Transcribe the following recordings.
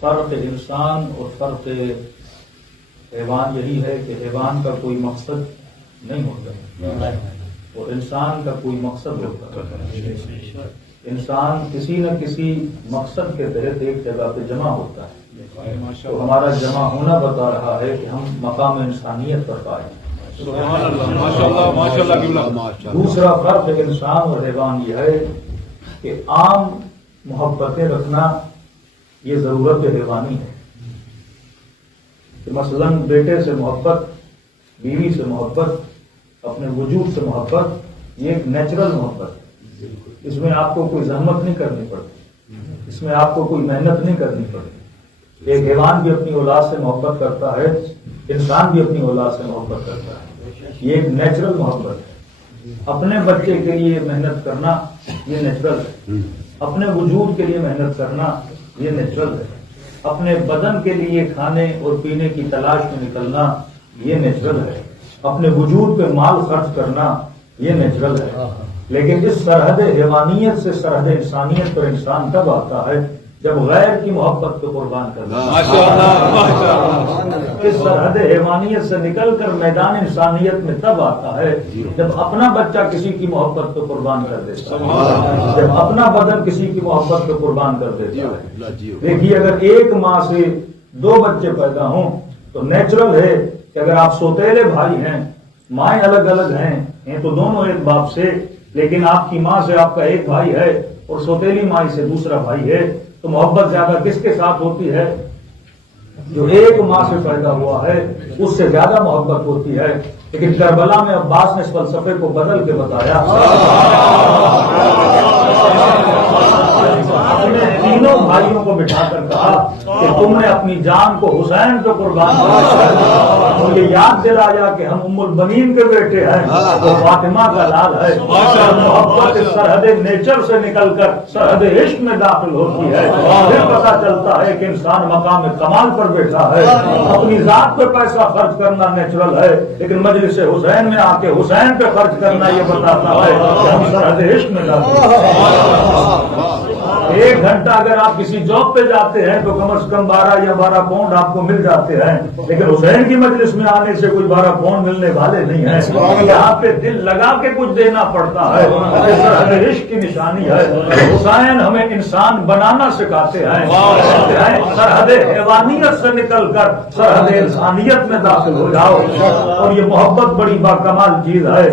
فرق انسان اور فرق حیوان یہی ہے کہ حیوان کا کوئی مقصد نہیں ہوتا اور انسان کا کوئی مقصد ہوتا ہے. انسان کسی نہ کسی مقصد کے تحت ایک جگہ پہ جمع ہوتا ہے، تو ہمارا جمع ہونا بتا رہا ہے کہ ہم مقام انسانیت پر پائیں. دوسرا فرق انسان اور حیوان یہ ہے کہ عام محبتیں رکھنا یہ ضرورت حیوانی ہے. کہ مثلا بیٹے سے محبت، بیوی سے محبت، اپنے وجود سے محبت، یہ ایک نیچرل محبت ہے. اس میں آپ کو کوئی زحمت نہیں کرنی پڑتی، اس میں آپ کو کوئی محنت نہیں کرنی پڑتی. ایک حیوان بھی اپنی اولاد سے محبت کرتا ہے، انسان بھی اپنی اولاد سے محبت کرتا ہے. یہ ایک نیچرل محبت ہے. اپنے بچے کے لیے محنت کرنا یہ نیچرل ہے، اپنے وجود کے لیے محنت کرنا یہ نیچرل ہے، اپنے بدن کے لیے کھانے اور پینے کی تلاش میں نکلنا یہ نیچرل ہے، اپنے وجود پہ مال خرچ کرنا یہ نیچرل ہے. لیکن اس سرحد حیوانیت سے سرحد انسانیت پر انسان تب آتا ہے جب غیر کی محبت کو قربان کرتا ہے. اس سرحد حیوانیت سے نکل کر میدان انسانیت میں تب آتا ہے جب اپنا بچہ کسی کی محبت کو قربان کر دیتا ہے، جب اپنا بدن کسی کی محبت کو قربان کر دیتا ہے. دیکھیے، اگر ایک ماں سے 2 بچے پیدا ہوں تو نیچرل ہے کہ اگر آپ سوتیلے بھائی ہیں، مائیں الگ الگ ہیں تو دونوں ایک باپ سے، لیکن آپ کی ماں سے آپ کا ایک بھائی ہے اور سوتیلی ماں سے دوسرا بھائی ہے، تو محبت زیادہ کس کے ساتھ ہوتی ہے؟ جو ایک ماں سے پیدا ہوا ہے اس سے زیادہ محبت ہوتی ہے. لیکن کربلا میں عباس نے اس فلسفے کو بدل کے بتایا. اپنے تینوں بھائیوں کو بٹھا کر کہا کہ تم نے اپنی جان کو حسین پہ قربان کیا، اور یہ یاد دلایا کہ ہم ام البنین کے بیٹے ہیں، وہ فاطمہ کا لال ہے. محبت سرحد نیچر سے نکل کر سرحد عشق میں داخل ہوتی ہے. پھر پتا چلتا ہے کہ انسان مقام کمال پر بیٹھا ہے. اپنی ذات پہ پیسہ خرچ کرنا نیچرل ہے، لیکن مجلس حسین میں آ کے حسین پہ خرچ کرنا یہ بتاتا ہے کہ ہم سرحد عشق میں داخل ہیں. 1 گھنٹہ اگر آپ کسی جاب پہ جاتے ہیں تو کم از کم 12 یا 12 پاؤنڈ آپ کو مل جاتے ہیں، لیکن حسین کی مجلس میں آنے سے کوئی 12 پاؤنڈ ملنے والے نہیں ہیں. یہاں پہ دل لگا کے کچھ دینا پڑتا ہے. سرحد عشق کی نشانی ہے. حسین ہمیں انسان بنانا سکھاتے ہیں. سرحد حیوانیت سے نکل کر سرحد انسانیت میں داخل ہو جاؤ. اور یہ محبت بڑی باکمال چیز ہے.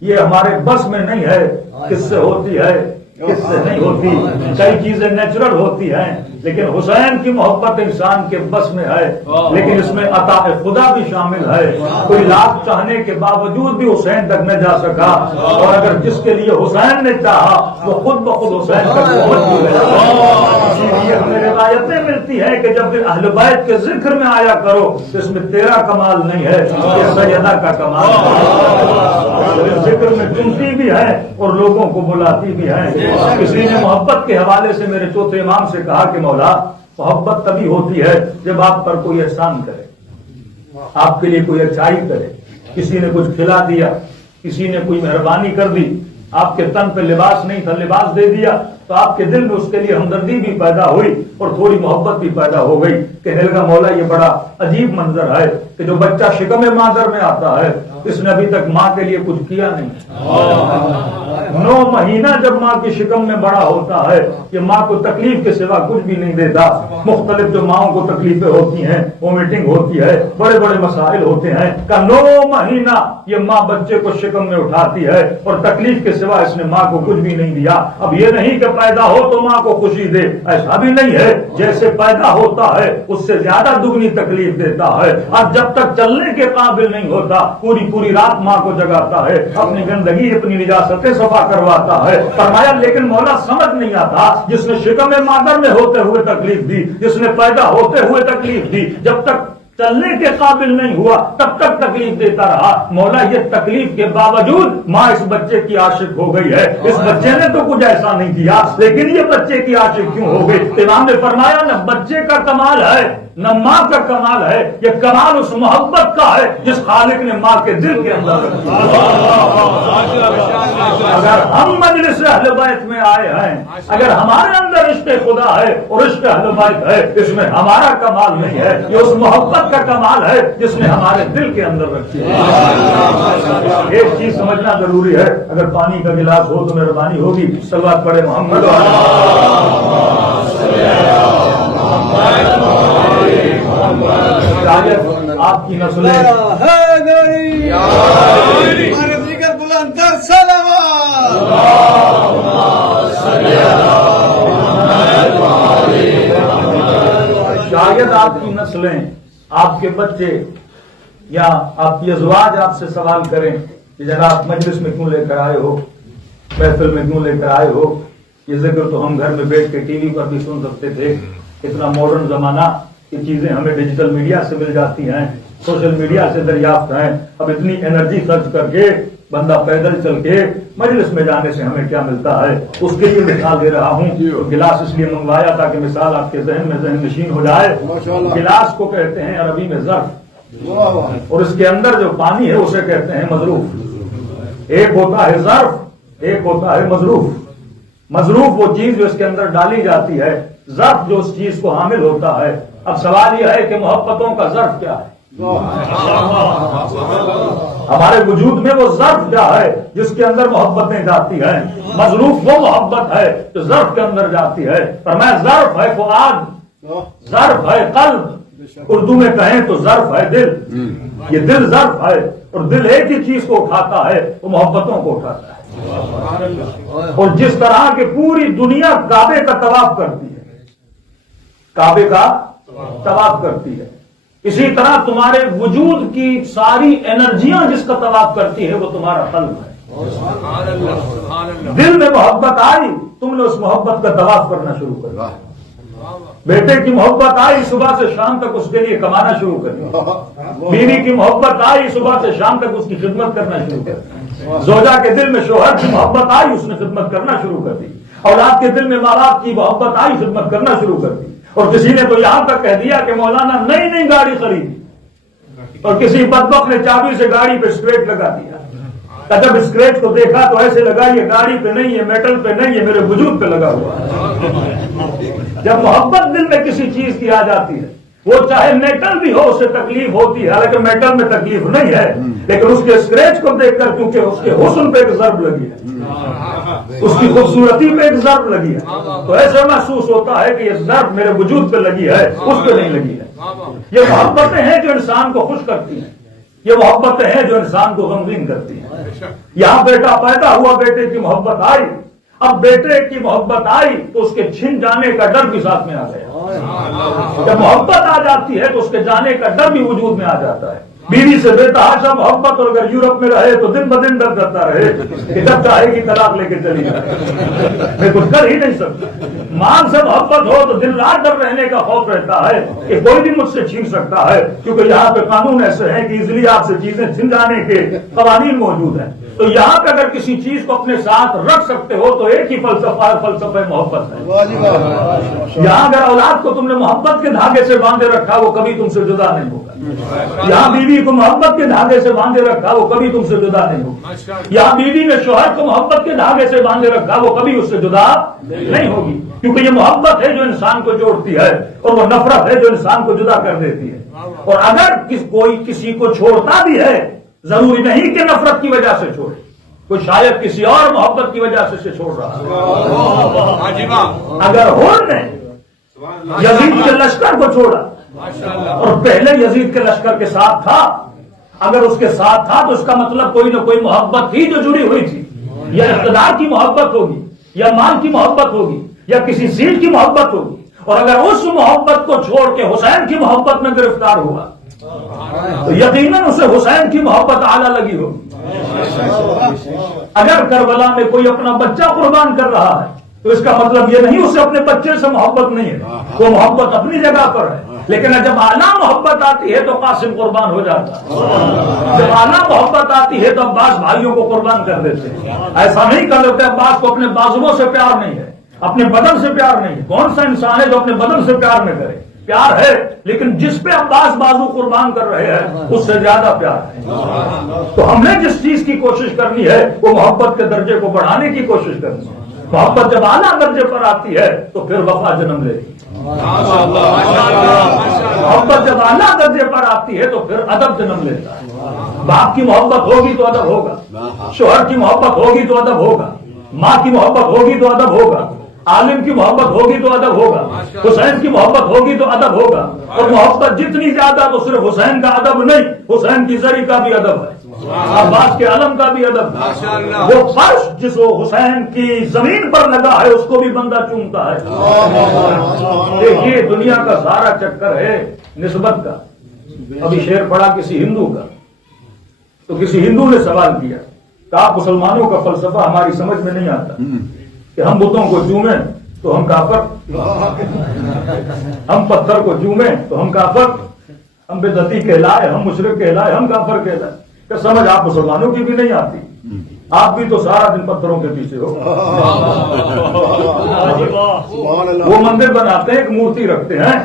یہ ہمارے بس میں نہیں ہے کس سے ہوتی ہے کس سے نہیں ہوتی. کئی چیزیں نیچرل ہوتی ہیں، لیکن حسین کی محبت انسان کے بس میں ہے. لیکن اس میں عطا خدا بھی شامل ہے. کوئی لاکھ چاہنے کے باوجود بھی حسین تک نہ جا سکا، اور اگر جس کے لیے حسین نے چاہا وہ خود بخود حسین تک پہنچ بھی گیا. اسی لیے ہمیں روایتیں ملتی ہیں کہ جب بھی اہل بیت کے ذکر میں آیا کرو تو اس میں تیرا کمال نہیں ہے، یہ سیدہ کا کمال ہے. ذکر میں چنتی بھی ہے اور لوگوں کو بلاتی بھی ہے. کسی نے محبت کے حوالے سے میرے چوتھے امام سے کہا کہ مولا، محبت تبھی ہوتی ہے جب آپ پر کوئی احسان کرے، آپ کے لیے کوئی اچھائی کرے. کسی نے کچھ کھلا دیا، کسی نے کوئی مہربانی کر دی، آپ کے تن پہ لباس نہیں تھا، لباس دے دیا، تو آپ کے دل میں اس کے لیے ہمدردی بھی پیدا ہوئی اور تھوڑی محبت بھی پیدا ہو گئی. کہنے لگا مولا یہ بڑا عجیب منظر ہے کہ جو بچہ شکم مادر میں آتا ہے اس نے ابھی تک ماں کے لیے کچھ کیا نہیں. 9 مہینہ جب ماں کی شکم میں بڑا ہوتا ہے یہ ماں کو تکلیف کے سوا کچھ بھی نہیں دیتا. مختلف جو ماؤں کو تکلیفیں ہوتی ہیں، وومیٹنگ ہوتی ہے، بڑے بڑے مسائل ہوتے ہیں، کا 9 مہینہ یہ ماں بچے کو شکم میں اٹھاتی ہے اور تکلیف کے سوا اس نے ماں کو کچھ بھی نہیں دیا. اب یہ نہیں کہ پیدا ہو تو ماں کو خوشی دے، ایسا بھی نہیں ہے. جیسے پیدا ہوتا ہے اس سے زیادہ دگنی تکلیف دیتا ہے. اور جب تک چلنے کے قابل نہیں ہوتا پوری رات ماں کو جگاتا ہے، اپنی گندگی اپنی نجاستیں صفا کرواتا ہے. فرمایا لیکن مولا سمجھ نہیں آتا، جس نے شکم مادر میں ہوتے ہوئے تکلیف دی، جس نے پیدا ہوتے ہوئے تکلیف دی، جب تک چلنے کے قابل نہیں ہوا تب تک تکلیف دیتا رہا. مولا یہ تکلیف کے باوجود ماں اس بچے کی عاشق ہو گئی ہے. اس بچے نے تو کچھ ایسا نہیں کیا، لیکن یہ بچے کی عاشق کیوں ہو گئی؟ امام نے فرمایا نہ بچے کا کمال ہے نہ ماں کا کمال ہے، یہ کمال اس محبت کا ہے جس خالق نے ماں کے دل کے اندر رکھا۔ اگر ہم مجلس اہل بیت میں آئے ہیں، اگر ہمارے اندر عشق خدا ہے اور عشق اہل بیت ہے، اس میں ہمارا کمال نہیں ہے، یہ اس محبت کا کمال ہے جس نے ہمارے دل کے اندر رکھی ہے۔ ایک چیز سمجھنا ضروری ہے، اگر پانی کا گلاس ہو تو مہربانی ہوگی صلوات پڑھے محمد۔ آپ کی نسلیں شاید آپ کی نسلیں، آپ کے بچے یا آپ کی ازواج آپ سے سوال کریں کہ جناب مجلس میں کیوں لے کر آئے ہو، محفل میں کیوں لے کر آئے ہو؟ یہ ذکر تو ہم گھر میں بیٹھ کے ٹی وی پر بھی سن سکتے تھے، اتنا ماڈرن زمانہ، یہ چیزیں ہمیں ڈیجیٹل میڈیا سے مل جاتی ہیں، سوشل میڈیا سے دریافت ہیں۔ اب اتنی انرجی خرچ کر کے بندہ پیدل چل کے مجلس میں جانے سے ہمیں کیا ملتا ہے؟ اس کے لیے مثال دے رہا ہوں۔ گلاس اس لیے منگوایا تاکہ مثال آپ کے ذہن میں ذہن نشین ہو جائے۔ گلاس کو کہتے ہیں عربی میں ظرف، اور اس کے اندر جو پانی ہے اسے کہتے ہیں مظروف۔ ایک ہوتا ہے ظرف، ایک ہوتا ہے مظروف۔ مظروف وہ چیز جو اس کے اندر ڈالی جاتی ہے، ظرف جو اس چیز کو حامل ہوتا ہے۔ اب سوال یہ ہے کہ محبتوں کا ظرف کیا ہے؟ ہمارے وجود میں وہ ظرف کیا ہے جس کے اندر محبتیں جاتی ہیں؟ مظروف وہ محبت ہے جو ظرف کے اندر جاتی ہے۔ پر میں ظرف ہے فؤاد، ظرف ہے قلب، اردو میں کہیں تو ظرف ہے دل۔ یہ دل ظرف ہے، اور دل ایک ہی چیز کو اٹھاتا ہے، وہ محبتوں کو اٹھاتا ہے۔ اور جس طرح کہ پوری دنیا کعبے کا طواف کرتی ہے، کعبے کا طواف کرتی ہے، اسی طرح تمہارے وجود کی ساری انرجیاں جس کا طواف کرتی ہے وہ تمہارا قلب ہے۔ دل میں محبت آئی، تم نے اس محبت کا طواف کرنا شروع کر دیا۔ بیٹے کی محبت آئی، صبح سے شام تک اس کے لیے کمانا شروع کر دیا۔ بیوی کی محبت آئی، صبح سے شام تک اس کی خدمت کرنا شروع کر دیا۔ زوجہ کے دل میں شوہر کی محبت آئی، اس نے خدمت کرنا شروع کر دی۔ اولاد کے دل میں ماں باپ کی محبت آئی، خدمت کرنا شروع کر دی۔ اور کسی نے تو یہاں تک کہہ دیا کہ مولانا نئی نئی گاڑی خریدی، اور کسی بدبخت نے چابی سے گاڑی پہ اسکریچ لگا دیا۔ جب اسکریچ کو دیکھا تو ایسے لگا یہ گاڑی پہ نہیں ہے، میٹل پہ نہیں ہے، میرے وجود پہ لگا ہوا ہے۔ جب محبت دل میں کسی چیز کی آ جاتی ہے، وہ چاہے میٹل بھی ہو اسے تکلیف ہوتی ہے، حالانکہ میٹل میں تکلیف نہیں ہے، لیکن اس کے اسکریچ کو دیکھ کر کیونکہ اس کے حسن پہ ایک ضرب لگی ہے، اس کی خوبصورتی پہ ایک ضرب لگی ہے، تو ایسا محسوس ہوتا ہے کہ یہ ضرب میرے وجود پہ لگی ہے، اس پہ نہیں لگی ہے۔ یہ محبتیں ہیں جو انسان کو خوش کرتی ہیں، یہ محبتیں ہیں جو انسان کو غمگین کرتی ہیں۔ یہاں بیٹا پیدا ہوا، بیٹے کی محبت آئی، اب بیٹے کی محبت آئی تو اس کے چھن جانے کا ڈر بھی ساتھ میں آ گیا۔ جب محبت آ جاتی ہے تو اس کے جانے کا ڈر بھی وجود میں آ جاتا ہے۔ بیوی سے بے تحاشا محبت، اور اگر یورپ میں رہے تو دن بدن ڈر کرتا رہے کہ جب چاہے گی طلاق لے کے چلی جائے، میں کچھ کر ہی نہیں سکتا۔ ماں سے محبت ہو تو دن رات ڈر رہنے کا خوف رہتا ہے کہ کوئی بھی مجھ سے چھین سکتا ہے، کیونکہ یہاں پہ قانون ایسے ہیں کہ ایزیلی آپ سے چیزیں چھن جانے کے قوانین موجود ہیں۔ تو یہاں پہ اگر کسی چیز کو اپنے ساتھ رکھ سکتے ہو تو ایک ہی فلسفہ محبت ہے۔ یہاں اگر اولاد کو تم نے محبت کے دھاگے سے باندھے رکھا وہ کبھی تم سے جدا نہیں ہوگا۔ یہاں بیوی کو محبت کے دھاگے سے باندھے رکھا وہ کبھی تم سے جدا نہیں ہوگی۔ یہاں بیوی نے شوہر کو محبت کے دھاگے سے باندھے رکھا وہ کبھی اس سے جدا نہیں ہوگی، کیونکہ یہ محبت ہے جو انسان کو جوڑتی ہے، اور وہ نفرت ہے جو انسان کو جدا کر دیتی ہے۔ اور اگر کوئی کسی کو چھوڑتا بھی ہے، ضروری نہیں کہ نفرت کی وجہ سے چھوڑے، کوئی شاید کسی اور محبت کی وجہ سے چھوڑ رہا ہے۔ اگر ہور نے یزید کے لشکر کو چھوڑا اور پہلے یزید کے لشکر کے ساتھ تھا، اگر اس کے ساتھ تھا تو اس کا مطلب کوئی نہ کوئی محبت تھی جو جڑی ہوئی تھی، یا اقتدار کی محبت ہوگی، یا مال کی محبت ہوگی، یا کسی سیٹ کی محبت ہوگی۔ اور اگر اس محبت کو چھوڑ کے حسین کی محبت میں گرفتار ہوا تو یقیناً اسے حسین کی محبت اعلیٰ لگی ہوگی۔ اگر کربلا میں کوئی اپنا بچہ قربان کر رہا ہے تو اس کا مطلب یہ نہیں اسے اپنے بچے سے محبت نہیں ہے، وہ محبت اپنی جگہ پر ہے، لیکن جب اعلیٰ محبت آتی ہے تو قاسم قربان ہو جاتا ہے۔ جب اعلیٰ محبت آتی ہے تو عباس بھائیوں کو قربان کر دیتے ہیں۔ ایسا نہیں کر لیتے عباس کو اپنے بازوؤں سے پیار نہیں ہے، اپنے بدن سے پیار نہیں ہے۔ کون سا انسان ہے جو اپنے بدن سے پیار نہ کرے؟ پیار ہے، لیکن جس پہ عباس بازو قربان کر رہے ہیں اس سے زیادہ پیار ہے۔ تو ہم نے جس چیز کی کوشش کرنی ہے وہ محبت کے درجے کو بڑھانے کی کوشش کرنی ہے۔ محبت جب اعلیٰ درجے پر آتی ہے تو پھر وفا جنم لیتی ہے۔ محبت جب اعلیٰ درجے پر آتی ہے تو پھر ادب جنم لیتا ہے۔ باپ کی محبت ہوگی تو ادب ہوگا، شوہر کی محبت ہوگی تو ادب ہوگا، ماں کی محبت ہوگی تو ادب ہوگا، عالم کی محبت ہوگی تو ادب ہوگا، حسین کی محبت ہوگی تو ادب ہوگا۔ اور محبت جتنی زیادہ تو صرف حسین کا ادب نہیں، حسین کی زری کا بھی ادب ہے، عباس کے علم کا بھی ادب ہے۔ وہ فرش جس وہ حسین کی زمین پر لگا ہے اس کو بھی بندہ چومتا ہے۔ دیکھیے دنیا کا سارا چکر ہے نسبت کا۔ ابھی شعر پڑھا کسی ہندو کا، تو کسی ہندو نے سوال کیا کہ آپ مسلمانوں کا فلسفہ ہماری سمجھ میں نہیں آتا کہ ہم بتوں کو چومیں تو ہم کافر، ہم پتھر کو چومیں تو ہم کافر، ہم بدعتی کہلائے، ہم مشرک کہلائے، ہم کافر کہلائے۔ کہ سمجھ آپ مسلمانوں کی بھی نہیں آتی، آپ بھی تو سارا دن پتھروں کے پیچھے ہو۔ وہ مندر بناتے ہیں، ایک مورتی رکھتے ہیں،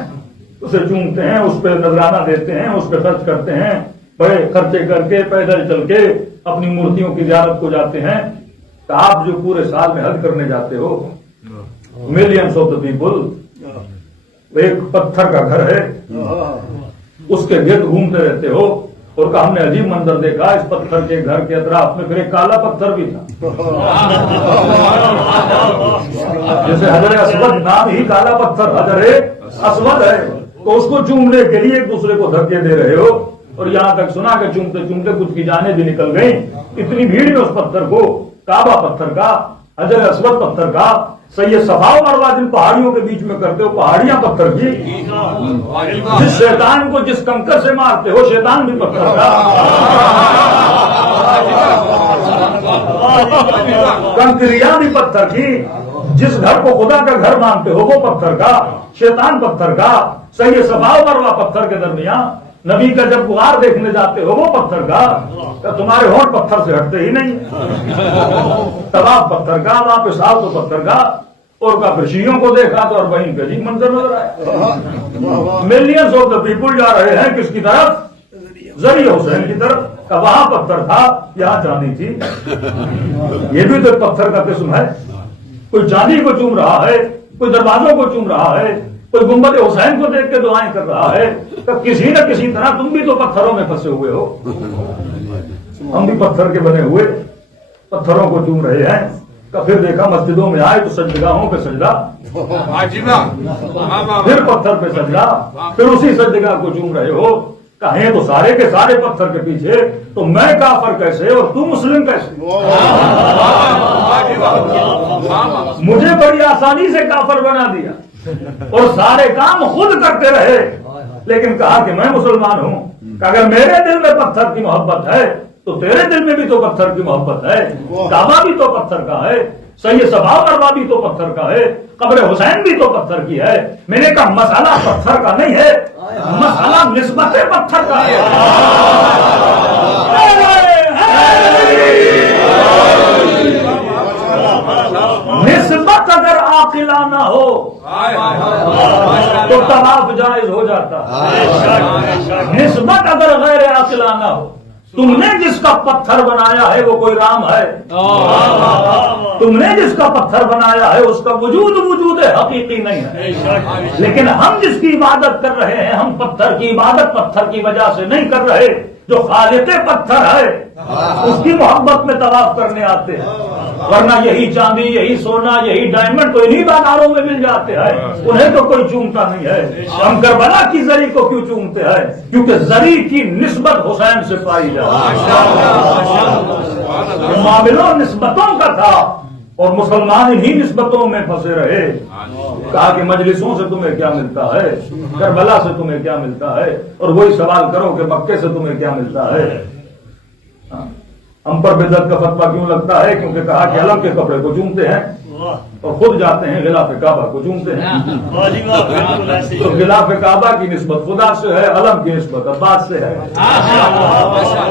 اسے چومتے ہیں، اس پہ نذرانہ دیتے ہیں، اس پہ خرچ کرتے ہیں، بڑے خرچے کر کے پیدل چل کے اپنی مورتیوں کی زیارت کو جاتے ہیں۔ تو آپ جو پورے سال میں حج کرنے جاتے ہو، ملینس آف دا پیپل، ایک پتھر کا گھر ہے، اس کے گرد گھومتے رہتے ہو، اور ہم نے عجیب منظر دیکھا، اس پتھر کے گھر کے اطراف میں پھر ایک کالا پتھر بھی تھا، جیسے حجر اسود نام ہی کالا پتھر حجر اسود ہے، تو اس کو چومنے کے لیے ایک دوسرے کو دھکے دے رہے ہو، اور یہاں تک سنا کہ چومتے چومتے کچھ کی جانیں بھی نکل گئیں۔ اتنی بھیڑ میں اس پتھر کو، کعبہ پتھر کا، حجر اسود پتھر کا، سید صفا و مروہ جن پہاڑیوں کے بیچ میں کرتے ہو پہاڑیاں پتھر کی، جس شیطان کو جس کنکر سے مارتے ہو شیطان بھی پتھر کا، کنکریاں بھی پتھر کی، جس گھر کو خدا کا گھر مانتے ہو وہ پتھر کا، شیطان پتھر کا، سید صفا و مروہ پتھر کے درمیان، نبی کا جب غار دیکھنے جاتے ہو وہ پتھر کا، تمہارے ہونٹ پتھر سے ہٹتے ہی نہیں، طواف پتھر کا، واپس آؤ تو پتھر کا، اور کا شیعوں کو دیکھا تو اور وہیں پہ عجیب منظر نظر آیا۔ ملینز آف دا پیپل جا رہے ہیں کس کی طرف؟ زری حسین کی طرف، کہ وہاں پتھر تھا یہاں چاندی تھی۔ یہ بھی تو پتھر کا قسم ہے، کوئی چاندی کو چوم رہا ہے، کوئی دروازوں کو چوم رہا ہے، کوئی گنبد حسین کو دیکھ کے دعائیں کر رہا ہے، تو کسی نہ کسی طرح تم بھی تو پتھروں میں پھنسے ہوئے ہو، ہم بھی پتھر کے بنے ہوئے پتھروں کو چوم رہے ہیں۔ تو پھر دیکھا مسجدوں میں آئے تو سجدگاہوں پہ سجدہ، پھر پتھر پہ سجدہ، پھر اسی سجدگاہ کو چوم رہے ہو، کہیں تو سارے کے سارے پتھر کے پیچھے، تو میں کافر کیسے اور تم مسلم کیسے؟ مجھے بڑی آسانی سے کافر بنا دیا اور سارے کام خود کرتے رہے، لیکن کہا کہ میں مسلمان ہوں، کہ اگر میرے دل میں پتھر کی محبت ہے تو تیرے دل میں بھی تو پتھر کی محبت ہے، کعبہ بھی تو پتھر کا ہے، سید صفا و مروہ بھی تو پتھر کا ہے، قبر حسین بھی تو پتھر کی ہے۔ میں نے کہا مسئلہ پتھر کا نہیں ہے، مسئلہ نسبت پتھر کا ہے۔ نسبت اگر عاقلانہ ہو تو طواف جائز ہو جاتا، نسبت اگر غیر عاقلانہ ہو، تم نے جس کا پتھر بنایا ہے وہ کوئی رام ہے، تم نے جس کا پتھر بنایا ہے اس کا وجود حقیقی نہیں ہے، لیکن ہم جس کی عبادت کر رہے ہیں ہم پتھر کی عبادت پتھر کی وجہ سے نہیں کر رہے، جو خالق پتھر ہے اس کی محبت میں طواف کرنے آتے ہیں، ورنہ یہی چاندی، یہی سونا، یہی ڈائمنڈ تو انہی بازاروں میں مل جاتے ہیں، انہیں تو کوئی چومتا نہیں ہے۔ ہم کربلا کی زری کو کیوں چومتے ہیں؟ کیونکہ زری کی نسبت حسین سے پائی جاتی ہے۔ معاملہ نسبتوں کا تھا اور مسلمان انہی نسبتوں میں پھنسے رہے۔ کہا کہ مجلسوں سے تمہیں کیا ملتا ہے، کربلا سے تمہیں کیا ملتا ہے، اور وہی سوال کرو کہ مکے سے تمہیں کیا ملتا ہے۔ ہم پر بدعت کا فتویٰ کیوں لگتا ہے؟ کیونکہ کہا کہ علم کے کپڑے کو چومتے ہیں اور خود جاتے ہیں غلاف کعبہ کو چومتے ہیں، تو غلاف کعبہ کی نسبت خدا سے ہے، علم کی نسبت عباس سے ہے۔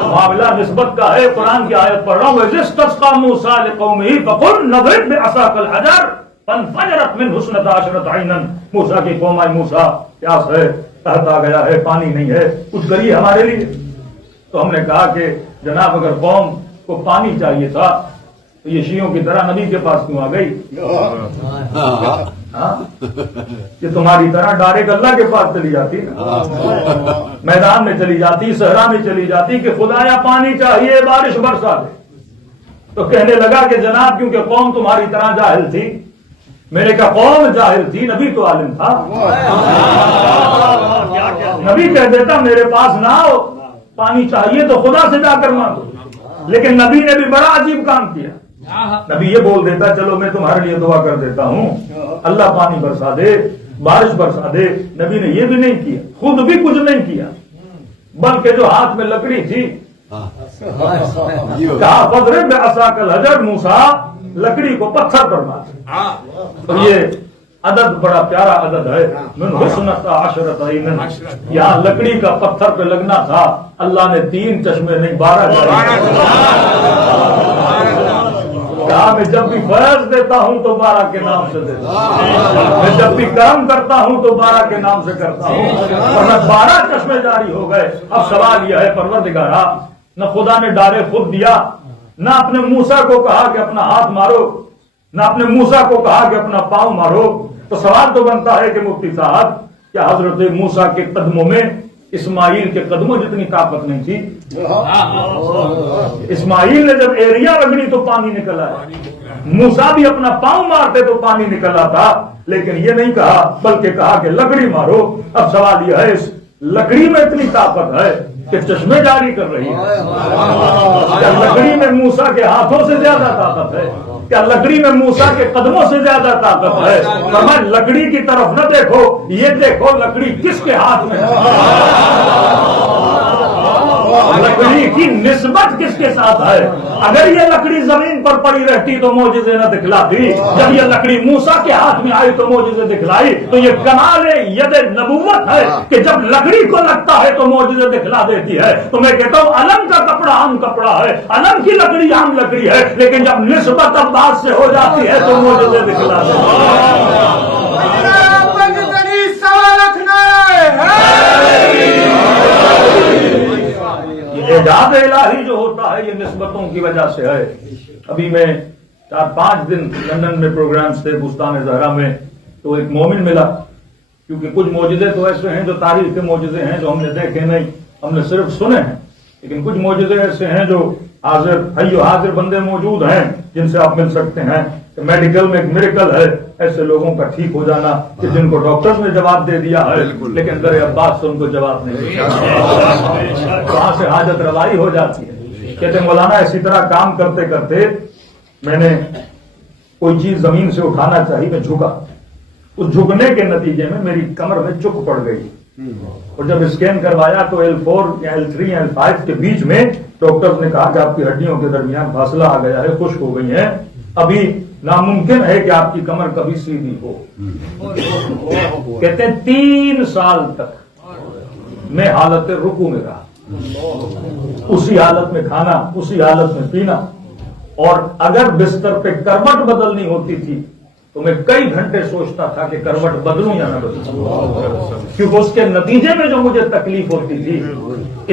معاملہ نسبت کا ہے۔ قرآن کی آیت پڑھ رہا ہوں، وَإِذِ اسْتَسْقَىٰ مُوسَىٰ لِقَوْمِهِ فَقُلْ اضْرِب بِعَصَاكَ الْحَجَرَ فانفجرت من حسنۃ عشرۃ عینا، موسیٰ کی قوم آئی، موسیٰ پیاس ہے، قحط آ گیا ہے، پانی نہیں ہے، کچھ کریے ہمارے لیے۔ تو ہم نے کہا کہ جناب اگر قوم کو پانی چاہیے تھا تو یہ شیعوں کی طرح نبی کے پاس کیوں آ گئی؟ کہ تمہاری طرح ڈائریکٹ اللہ کے پاس چلی جاتی نا، میدان میں چلی جاتی، صحرا میں چلی جاتی کہ خدایا پانی چاہیے، بارش برسا دے۔ تو کہنے لگا کہ جناب کیونکہ قوم تمہاری طرح جاہل تھی۔ میں نے کہا قوم جاہل تھی، نبی تو عالم تھا۔ نبی کہہ دیتا میرے پاس نہ آؤ، پانی چاہیے تو خدا سے جا کر مانگو، لیکن نبی نے بھی بڑا عجیب کام کیا۔ نبی یہ بول دیتا چلو میں تمہارے لیے دعا کر دیتا ہوں، اللہ پانی برسا دے، بارش برسا دے۔ نبی نے یہ بھی نہیں کیا، خود بھی کچھ نہیں کیا، بلکہ جو ہاتھ میں لکڑی تھی کہا فضرب بعصاک الحجر، موسیٰ لکڑی کو پتھر پر مار۔ تو یہ عدد بڑا پیارا عدد ہے، من حسنۃ عشرۃ عینا، یہاں لکڑی کا پتھر پہ لگنا تھا، اللہ نے 3 چشمے نہیں 12 کہا میں جب بھی فیض دیتا ہوں تو 12 کے نام سے دیتا ہوں، میں جب بھی کرم کرتا ہوں تو 12 کے نام سے کرتا ہوں، ورنہ 12 چشمے جاری ہو گئے۔ اب سوال یہ ہے پروردگارا، نہ خدا نے ڈارے خود دیا، نہ اپنے موسیٰ کو کہا کہ اپنا ہاتھ مارو، نہ اپنے موسیٰ کو کہا کہ اپنا پاؤں مارو، تو سوال تو بنتا ہے کہ مفتی صاحب کیا حضرت موسیٰ کے قدموں میں اسماعیل کے قدموں جتنی طاقت نہیں تھی؟ اسماعیل نے جب ایریا رگڑی تو پانی نکل آیا، موسیٰ بھی اپنا پاؤں مارتے تو پانی نکل آتا، لیکن یہ نہیں کہا بلکہ کہا کہ لکڑی مارو۔ اب سوال یہ ہے اس لکڑی میں اتنی طاقت ہے کہ چشمے جاری کر رہی ہے، کیا لکڑی میں موسیٰ کے ہاتھوں سے زیادہ طاقت ہے؟ کیا لکڑی میں موسیٰ کے قدموں سے زیادہ طاقت ہے؟ فرمایا لکڑی کی طرف نہ دیکھو، یہ دیکھو لکڑی کس کے ہاتھ میں ہے، لکڑی کی نسبت کس کے ساتھ ہے۔ اگر یہ لکڑی زمین پر پڑی رہتی تو معجزے نہ دکھلاتی، جب یہ لکڑی موسیٰ کے ہاتھ میں آئی تو معجزے دکھلائی۔ تو یہ کمال ید نبوت ہے کہ جب لکڑی کو لگتا ہے تو معجزے دکھلا دیتی ہے۔ تو میں کہتا ہوں علم کا کپڑا عام کپڑا ہے، علم کی لکڑی عام لکڑی ہے، لیکن جب نسبت عباس سے ہو جاتی ہے تو معجزے دکھلا دیتی ہے۔ اعجاز الہی جو ہوتا ہے یہ نسبتوں کی وجہ سے ہے۔ ابھی میں 4-5 دن لندن میں پروگرامز تھے بستان زہرا میں، تو ایک مومن ملا، کیونکہ کچھ معجزے تو ایسے ہیں جو تاریخ کے معجزے ہیں جو ہم نے دیکھے نہیں، ہم نے صرف سنے ہیں، لیکن کچھ معجزے ایسے ہیں جو حاضر حی و حاضر بندے موجود ہیں جن سے آپ مل سکتے ہیں۔ میڈیکل میں ایک میریکل ہے ایسے لوگوں کا ٹھیک ہو جانا کہ جن کو ڈاکٹرز نے جواب دے دیا ہے لیکن در عباس سے ان کو جواب نہیں دیا، وہاں سے حاجت روائی ہو جاتی ہے۔ کہتے ہیں مولانا اسی طرح کام کرتے کرتے میں نے کوئی چیز زمین سے اٹھانا چاہی، میں جھکا، اس جھکنے کے نتیجے میں میری کمر میں چک پڑ گئی، اور جب اسکین کروایا تو L4 یا L3 یا L5 کے بیچ میں ڈاکٹر نے کہا کہ آپ کی ہڈیوں کے درمیان فاصلہ آ گیا ہے، خشک ہو گئی ہیں، ابھی ناممکن ہے کہ آپ کی کمر کبھی سیدھی ہو۔ کہتے ہیں 3 سال تک میں حالت رکوع میں رہا، اسی حالت میں کھانا، اسی حالت میں پینا، اور اگر بستر پہ کروٹ بدلنی ہوتی تھی تو میں کئی گھنٹے سوچتا تھا کہ کروٹ بدلوں یا نہ بدلوں، کیونکہ اس کے نتیجے میں جو مجھے تکلیف ہوتی تھی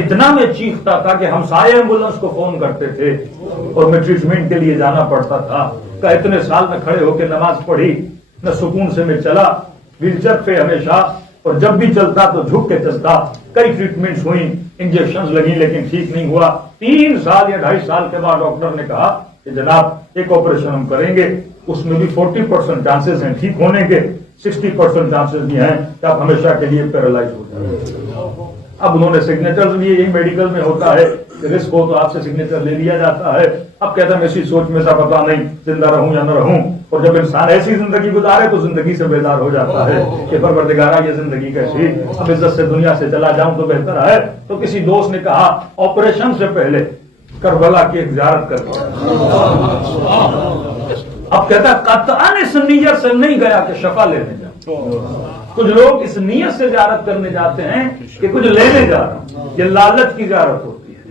اتنا میں چیختا تھا کہ ہمسائے ایمبولینس کو فون کرتے تھے اور میں ٹریٹمنٹ کے لیے جانا پڑتا تھا۔ کہ اتنے سال میں کھڑے ہو کے نماز پڑھی نہ، سکون سے میں چلا ویل چیئر پہ ہمیشہ، اور جب بھی چلتا تو جھک کے چلتا۔ کئی ٹریٹمنٹس ہوئی، انجیکشنز لگی لیکن ٹھیک نہیں ہوا۔ 3 سال یا 2.5 سال کے بعد ڈاکٹر نے کہا کہ جناب ایک آپریشن ہم کریں گے، اس میں بھی 40% چانسز ہیں ٹھیک ہونے کے، 60% چانسز بھی ہیں کہ آپ ہمیشہ کے لیے پیرالائز ہو جائیں۔ اب انہوں نے سگنیچرز لیے، یہی میڈیکل میں ہوتا ہے کہ رسک ہو تو آپ سے سگنیچر لے لیا جاتا ہے۔ اب کہتا میں اسی سوچ میں تھا پتا نہیں زندہ رہوں یا نہ رہوں، اور جب انسان ایسی زندگی گزارے تو زندگی سے بیدار ہو جاتا ہے کہ پروردگارا یہ زندگی کیسی، اب عزت سے دنیا سے چلا جاؤں تو بہتر ہے۔ تو کسی دوست نے کہا آپریشن سے پہلے کربلا کی ایک زیارت کر دیا۔ اب کہتا قطعاً اس نیت سے نہیں گیا کہ شفا لینے جاؤں، کچھ لوگ اس نیت سے زیارت کرنے جاتے ہیں کہ کچھ لینے جا رہا ہوں، یہ لالچ کی زیارت ہوتی ہے۔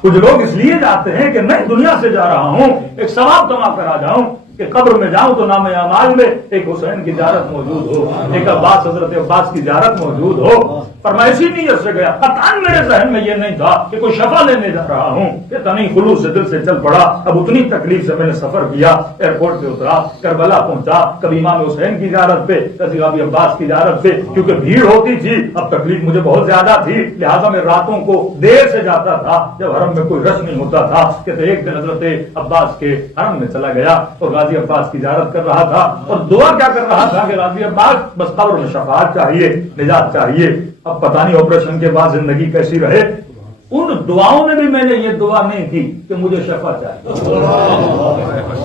کچھ لوگ اس لیے جاتے ہیں کہ نہیں دنیا سے جا رہا ہوں ایک ثواب جمع کرا جاؤں، کہ قبر میں جاؤں تو نام اعمال میں ایک حسین کی زیارت موجود ہو، ایک عباس حضرت عباس کی زیارت موجود ہو۔ پر میں اسی نیت سے گیا، قطعاً میرے ذہن میں یہ نہیں تھا کہ کوئی شفا لینے جا رہا ہوں، کہ تنی خلوص سے دل سے چل پڑا۔ اب اتنی تکلیف سے میں نے سفر کیا، ایئرپورٹ پہ اترا، کربلا پہنچا، کبھی امام حسین کی زیارت پہ، کبھی ابھی عباس کی زیارت پہ، کیونکہ بھیڑ ہوتی تھی، اب تکلیف مجھے بہت زیادہ تھی، لہٰذا میں راتوں کو دیر سے جاتا تھا جب حرم میں کوئی رش نہیں ہوتا تھا۔ کہ ایک دن حضرت عباس کے حرم میں چلا گیا اور غازی عباس کی زیارت کر رہا تھا اور دعا کیا کر رہا تھا کہ غازی عباس بس قبر میں شفاعت چاہیے، نجات چاہیے۔ اب پتہ نہیں آپریشن کے بعد زندگی کیسی رہے، ان دعاؤں میں بھی میں نے یہ دعا نہیں کی کہ مجھے شفا چاہیے۔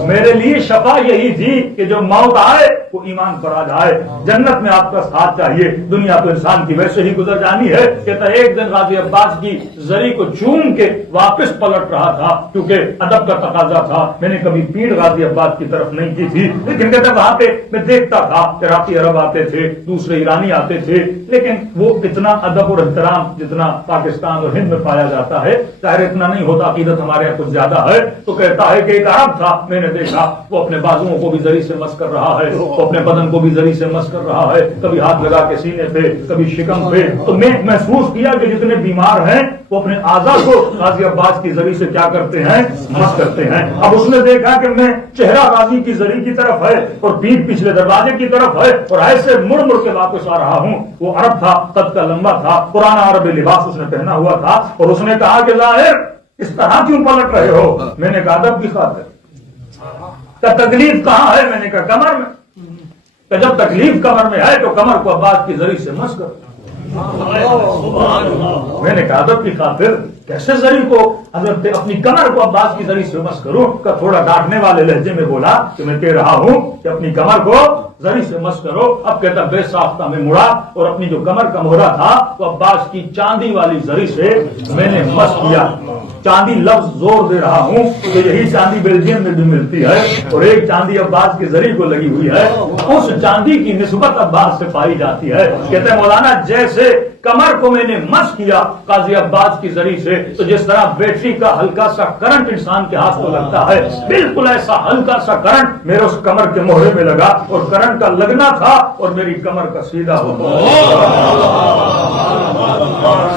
میرے لیے شفا یہی تھی کہ جو موت آئے وہ ایمان پر آ جائے، جنت میں آپ کا ساتھ چاہیے۔ دنیا تو انسان کی ویسے ہی گزر جانی ہے۔ کہتا ایک دن غازی عباس کی زری کو چوم کے واپس پلٹ رہا تھا، کیونکہ ادب کا تقاضا تھا، میں نے کبھی پیٹھ غازی عباس کی طرف نہیں کی تھی، لیکن کہتا وہاں پہ میں دیکھتا تھا عراقی عرب آتے تھے، دوسرے ایرانی آتے تھے، لیکن وہ اتنا ادب اور احترام جتنا پاکستان اور ہند میں پایا جاتا ہے ظاہر اتنا نہیں ہوتا، عقیدت ہمارے یہاں کچھ زیادہ ہے۔ تو کہتا ہے کہ ایک عرب تھا، میں نے دیکھا وہ اپنے بازوؤں کو بھی زری سے مس کر رہا ہے، وہ اپنے بدن کو بھی زری سے مس کر رہا ہے، کبھی ہاتھ لگا کے سینے پہ، کبھی شکم پہ۔ تو میں محسوس کیا کہ جتنے بیمار ہیں وہ اپنے اعضاء کو غازی عباس کی زری سے کیا کرتے ہیں، مس کرتے ہیں۔ اب اس نے دیکھا کہ میں چہرہ غازی کی زری کی طرف ہے اور پیٹھ پچھلے دروازے کی طرف ہے اور ایسے مڑ مڑ کے واپس آ رہا ہوں۔ وہ عرب تھا، قد کا لمبا تھا، پرانا عربی لباس اس نے پہنا ہوا تھا، اور اس نے کہا کہ ظاہر اس طرح کیوں پلٹ رہے ہو؟ میں نے کہا ادب کی خاطر۔ کہ تکلیف کہاں ہے؟ میں نے کہا کمر میں۔ کہ جب تکلیف کمر میں ہے تو کمر کو عباس کی زری سے مس کر۔ میں نے کہا ادب کی خاطر کیسے زری کو حضرت اپنی کمر کو عباس کی زری سے مس کروں؟ کا تھوڑا ڈانٹنے والے لہجے میں بولا کہ میں کہہ رہا ہوں کہ اپنی کمر کو زری سے مس کرو۔ اب کہتا بے ساختہ میں مڑا اور اپنی جو کمر کا مہرا تھا وہ عباس کی چاندی والی زری سے میں نے مس کیا۔ چاندی لفظ زور دے رہا ہوں کہ یہی چاندی بیلجیم میں بھی ملتی ہے اور ایک چاندی عباس کی زری کو لگی ہوئی ہے، اس چاندی کی نسبت عباس سے پائی جاتی ہے۔ کہتے ہیں مولانا جیسے کمر کو میں نے مس کیا قاضی عباس کی زری سے، تو جس طرح بیٹری کا ہلکا سا کرنٹ انسان کے ہاتھ کو لگتا ہے، بالکل ایسا ہلکا سا کرنٹ میرے اس کمر کے موہرے میں لگا اور کرنٹ کا لگنا تھا اور میری کمر کا سیدھا ہو گیا۔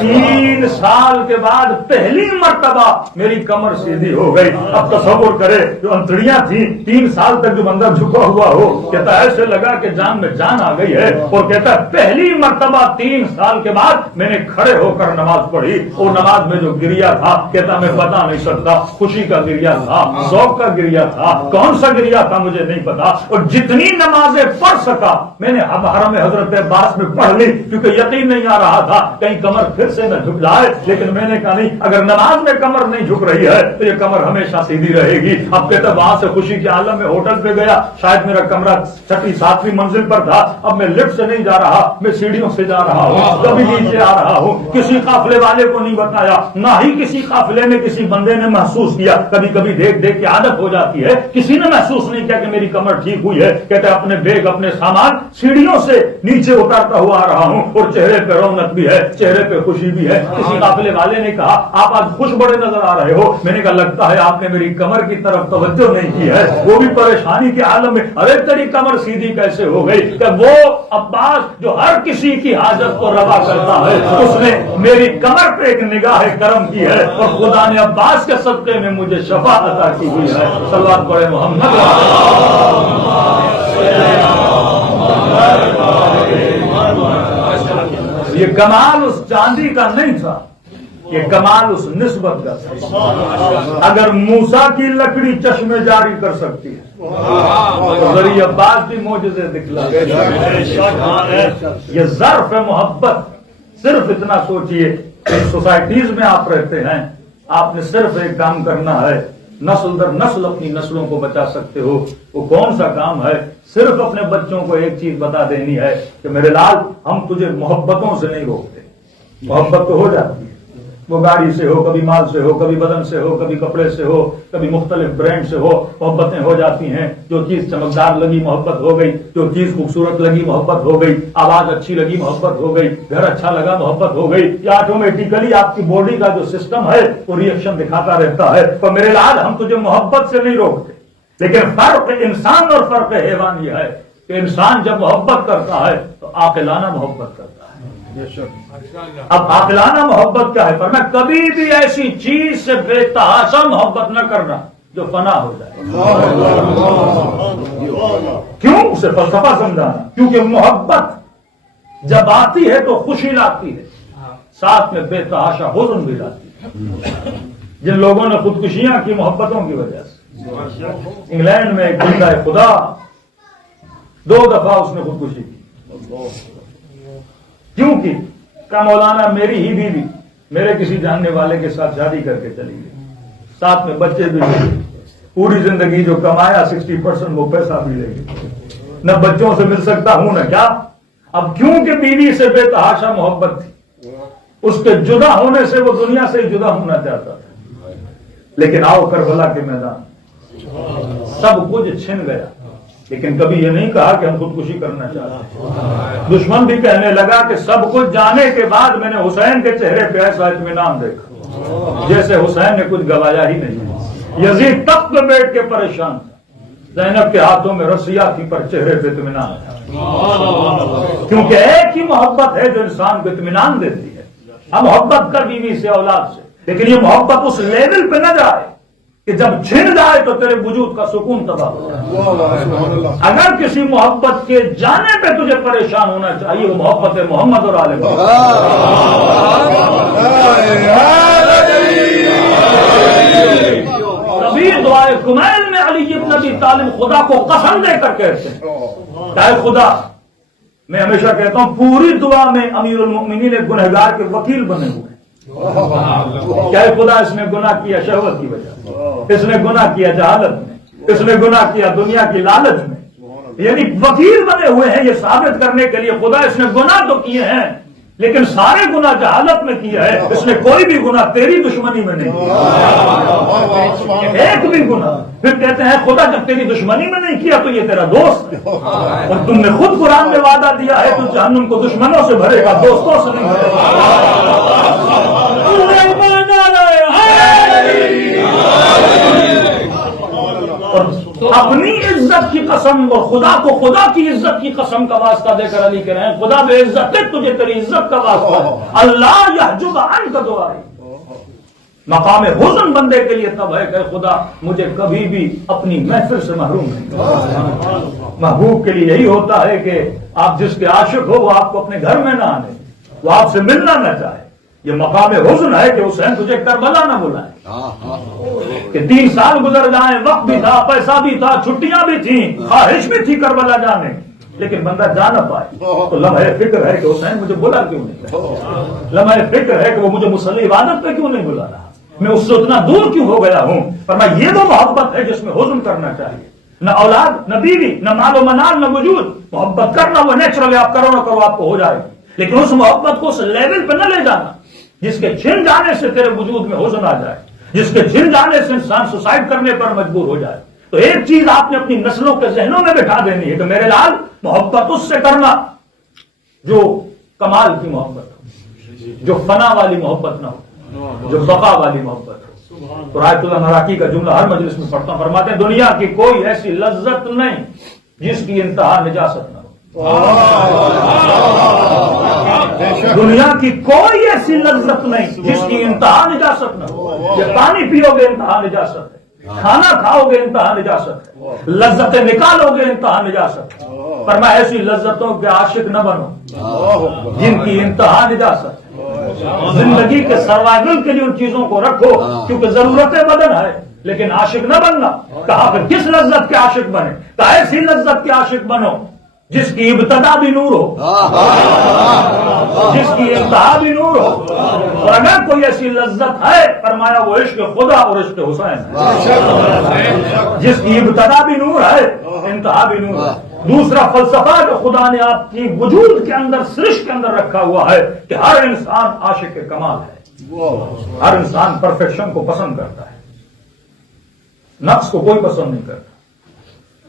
3 سال کے بعد پہلی مرتبہ میری کمر سیدھی ہو گئی۔ اب تصور کرے جو انتڑیاں تھیں 3 سال تک جو بندہ جھکا ہوا ہو، کہتا ایسے لگا کہ جان میں جان آ گئی ہے، اور کہتا ہے پہلی مرتبہ 3 سال کے بعد میں نے کھڑے ہو کر نماز پڑھی، اور نماز میں جو گریا تھا کہتا میں بتا نہیں سکتا، خوشی کا گریا تھا، ذوق کا گریا تھا، کون سا گریا تھا مجھے نہیں پتا، اور جتنی نمازیں پڑھ سکا میں نے حرم حضرت عباس میں پڑھ لی، کیونکہ یقین نہیں آ رہا تھا کہیں کمر پھر سے نہ جھک جائے۔ لیکن میں نے کہا نہیں، اگر نماز میں کمر نہیں جھک رہی ہے تو یہ کمر ہمیشہ سیدھی رہے گی۔ اب کہتا وہاں سے خوشی کے عالم میں ہوٹل پہ گیا، شاید میرا کمرہ 6 7ویں منزل پر تھا، اب میں لفٹ سے نہیں جا رہا، میں سیڑھیوں سے جا رہا ہوں، کبھی نیچے آ رہا ہوں، کسی قافلے والے کو نہیں بتایا، نہ ہی کسی قافلے میں کسی بندے نے محسوس کیا۔ کبھی کبھی دیکھ دیکھ کے عادت ہو جاتی ہے، کسی نے محسوس نہیں کیا کہ میری کمر ٹھیک ہوئی ہے۔ کہتے اپنے بیگ اپنے سامان سیڑھیوں سے نیچے اتارتا ہوا آ رہا ہوں، اور چہرے پہ رونق بھی ہے، چہرے پہ خوشی بھی ہے۔ کسی قافلے والے نے کہا آپ آج خوش بڑے نظر آ رہے ہو، میں نے کہا لگتا ہے آپ نے میری کمر کی طرف توجہ نہیں کی ہے۔ وہ بھی پریشانی کے عالم میں، ارے تیری کمر سیدھی کیسے ہو گئی؟ کہ وہ عباس جو ہر کسی کی حاجت کو روا کرتا ہے، اس نے میری کمر پہ ایک نگاہ کرم کی ہے، اور خدا نے عباس کے صدقے میں مجھے شفا عطا کی ہوئی ہے۔ صلوات پڑھے محمد۔ یہ کمال اس چاندی کا نہیں تھا، یہ کمال اس نسبت کا تھا۔ اگر موسیٰ کی لکڑی چشمے جاری کر سکتی ہے، ذریعہ عباس بھی معجزے دکھلا گئے۔ یہ ظرف محبت، صرف اتنا سوچئے کہ سوسائٹیز میں آپ رہتے ہیں، آپ نے صرف ایک کام کرنا ہے، نسل در نسل اپنی نسلوں کو بچا سکتے ہو۔ وہ کون سا کام ہے؟ صرف اپنے بچوں کو ایک چیز بتا دینی ہے کہ میرے لال ہم تجھے محبتوں سے نہیں روکتے۔ محبت تو ہو جاتی ہے، وہ گاڑی سے ہو، کبھی مال سے ہو، کبھی بدن سے ہو، کبھی کپڑے سے ہو، کبھی مختلف برانڈ سے ہو، محبتیں ہو جاتی ہیں۔ جو چیز چمکدار لگی محبت ہو گئی، جو چیز خوبصورت لگی محبت ہو گئی، آواز اچھی لگی محبت ہو گئی، گھر اچھا لگا محبت ہو گئی۔ یہ آٹومیٹیکلی آپ کی باڈی کا جو سسٹم ہے وہ ری ایکشن دکھاتا رہتا ہے۔ پر میرے لال ہم تجھے محبت سے نہیں روکتے، لیکن فرق انسان اور فرق حیوان یہ ہے کہ انسان جب محبت کرتا ہے تو عاقلانہ محبت کرتا ہے. اب عاقلانہ محبت کیا ہے؟ فرمایا کبھی بھی ایسی چیز سے بے تحاشا محبت نہ کرنا جو فنا ہو جائے. کیوں؟ اسے فلسفہ سمجھانا. کیونکہ محبت جب آتی ہے تو خوشی لاتی ہے، ساتھ میں بے تحاشا حزن بھی لاتی ہے. جن لوگوں نے خودکشیاں کی محبتوں کی وجہ سے، انگلینڈ میں ایک بندہ خدا 2 دفعہ اس نے خودکشی کی. کیوں کی؟ کہ مولانا میری ہی بیوی میرے کسی جاننے والے کے ساتھ شادی کر کے چلی گئی، ساتھ میں بچے بھی لے، پوری زندگی جو کمایا 60% وہ پیسہ بھی لے گئی، نہ بچوں سے مل سکتا ہوں نہ کیا. اب کیونکہ بیوی سے بے تحاشا محبت تھی، اس کے جدا ہونے سے وہ دنیا سے ہی جدا ہونا چاہتا تھا. لیکن آؤ کربلا کے میدان سب کچھ چھن گیا، لیکن کبھی یہ نہیں کہا کہ ہم خودکشی کرنا چاہتے ہیں. دشمن بھی کہنے لگا کہ سب کچھ جانے کے بعد میں نے حسین کے چہرے پہ ایسا اطمینان دیکھا جیسے حسین نے کچھ گوایا ہی نہیں. یزید تخت پہ بیٹھ کے پریشان تھا، زینب کے ہاتھوں میں رسیاں تھی پر چہرے پہ اطمینان تھا. کیونکہ ایک ہی محبت ہے جو انسان کو اطمینان دیتی ہے. ہم محبت کر بیوی سے، اولاد سے، لیکن یہ محبت اس لیول پہ نہ جائے کہ جب چھن جائے تو تیرے وجود کا سکون تباہ ہو جائے. اگر کسی محبت کے جانے پہ تجھے پریشان ہونا چاہیے وہ محبت محمد اور آل محمد. کبھی دعائے کمیل میں علی ابن ابی طالب خدا کو قسم دے کر کہتے ہیں کہ خدا، میں ہمیشہ کہتا ہوں پوری دعا میں امیر المؤمنین ایک گنہگار کے وکیل بنے ہوئے. کیا خدا اس نے گناہ کیا شہوت کی وجہ، اس نے گناہ کیا جہالت میں، اس نے گناہ کیا دنیا کی لالچ میں، یعنی وکیل بنے ہوئے ہیں یہ ثابت کرنے کے لیے خدا اس نے گناہ تو کیے ہیں لیکن سارے گناہ جہالت میں کیا ہے، اس نے کوئی بھی گناہ تیری دشمنی میں نہیں کیا، ایک بھی گناہ. پھر کہتے ہیں خدا جب تیری دشمنی میں نہیں کیا تو یہ تیرا دوست ہے، اور تم نے خود قرآن میں وعدہ دیا ہے تو جہنم کو دشمنوں سے بھرے گا، دوستوں سے نہیں بھرے گا. اپنی عزت کی قسم اور خدا کو خدا کی عزت کی قسم کا واسطہ دے کر علی کہہ رہے ہیں خدا بے عزت ہے تجھے تیری عزت کا واسطہ ہے. اللہ یحجب عنک دعائی. مقام حزن بندے کے لیے تب ہے کہ خدا مجھے کبھی بھی اپنی محفل سے محروم نہیں. محبوب کے لیے یہی ہوتا ہے کہ آپ جس کے عاشق ہو وہ آپ کو اپنے گھر میں نہ آنے، وہ آپ سے ملنا نہ چاہے. یہ مقام حزن ہے کہ حسین تجھے کربلا نہ بلائے، کہ 3 سال گزر جائیں، وقت بھی تھا، پیسہ بھی تھا، چھٹیاں بھی تھیں، خواہش بھی تھی کربلا جانے، لیکن بندہ جا نہ پائے. تو لمحہ فکر ہے کہ حسین مجھے بلا کیوں نہیں، لمحہ فکر ہے کہ وہ مجھے مصلی عبادت پہ کیوں نہیں بلا رہا، میں اس سے اتنا دور کیوں ہو گیا ہوں. پر میں یہ وہ محبت ہے جس میں حزن کرنا چاہیے. نہ اولاد، نہ بیوی، نہ مال و منال، نہ وجود. محبت کرنا وہ نیچرل ہے، آپ کرو نہ کرو آپ کو ہو جائے، لیکن اس محبت کو اس لیول پہ نہ لے جانا جس کے چھن جانے سے تیرے وجود میں حزن آ جائے، جس کے چھن جانے سے انسان سوسائڈ کرنے پر مجبور ہو جائے. تو ایک چیز آپ نے اپنی نسلوں کے ذہنوں میں بٹھا دینی ہے کہ میرے لال محبت اس سے کرنا جو کمال کی محبت ہو، جو فنا والی محبت نہ ہو، جو بقا والی محبت ہو. تو آیت اللہ مراکی کا جملہ ہر مجلس میں پڑھتا ہوں، فرماتے ہیں دنیا کی کوئی ایسی لذت نہیں جس کی انتہا نجاست نہ ہو. دنیا کی کوئی ایسی لذت نہیں جس کی انتہا نجاست نہ ہو. یہ پانی پیو گے انتہا نجاست ہے، کھانا کھاؤ گے انتہا نجاست ہے، لذتیں نکالو گے انتہا نجاست ہے. پر میں ایسی لذتوں کے عاشق نہ بنو جن کی انتہا نجاست ہے. زندگی کے سروائیول کے لیے ان چیزوں کو رکھو کیونکہ ضرورت بدن ہے، لیکن عاشق نہ بننا. کہا پھر کس لذت کے عاشق بنے؟ کہا ایسی لذت کے عاشق بنو جس کی ابتدا بھی نور ہو، جس کی انتہا بھی نور ہو. اور اگر کوئی ایسی لذت ہے فرمایا وہ عشق خدا اور عشق حسین ہے، جس کی ابتدا بھی نور ہے انتہا بھی نور ہے. دوسرا فلسفہ جو خدا نے آپ کی وجود کے اندر سرشت کے اندر رکھا ہوا ہے کہ ہر انسان عاشق کمال ہے، ہر انسان پرفیکشن کو پسند کرتا ہے، نقص کو کوئی پسند نہیں کرتا.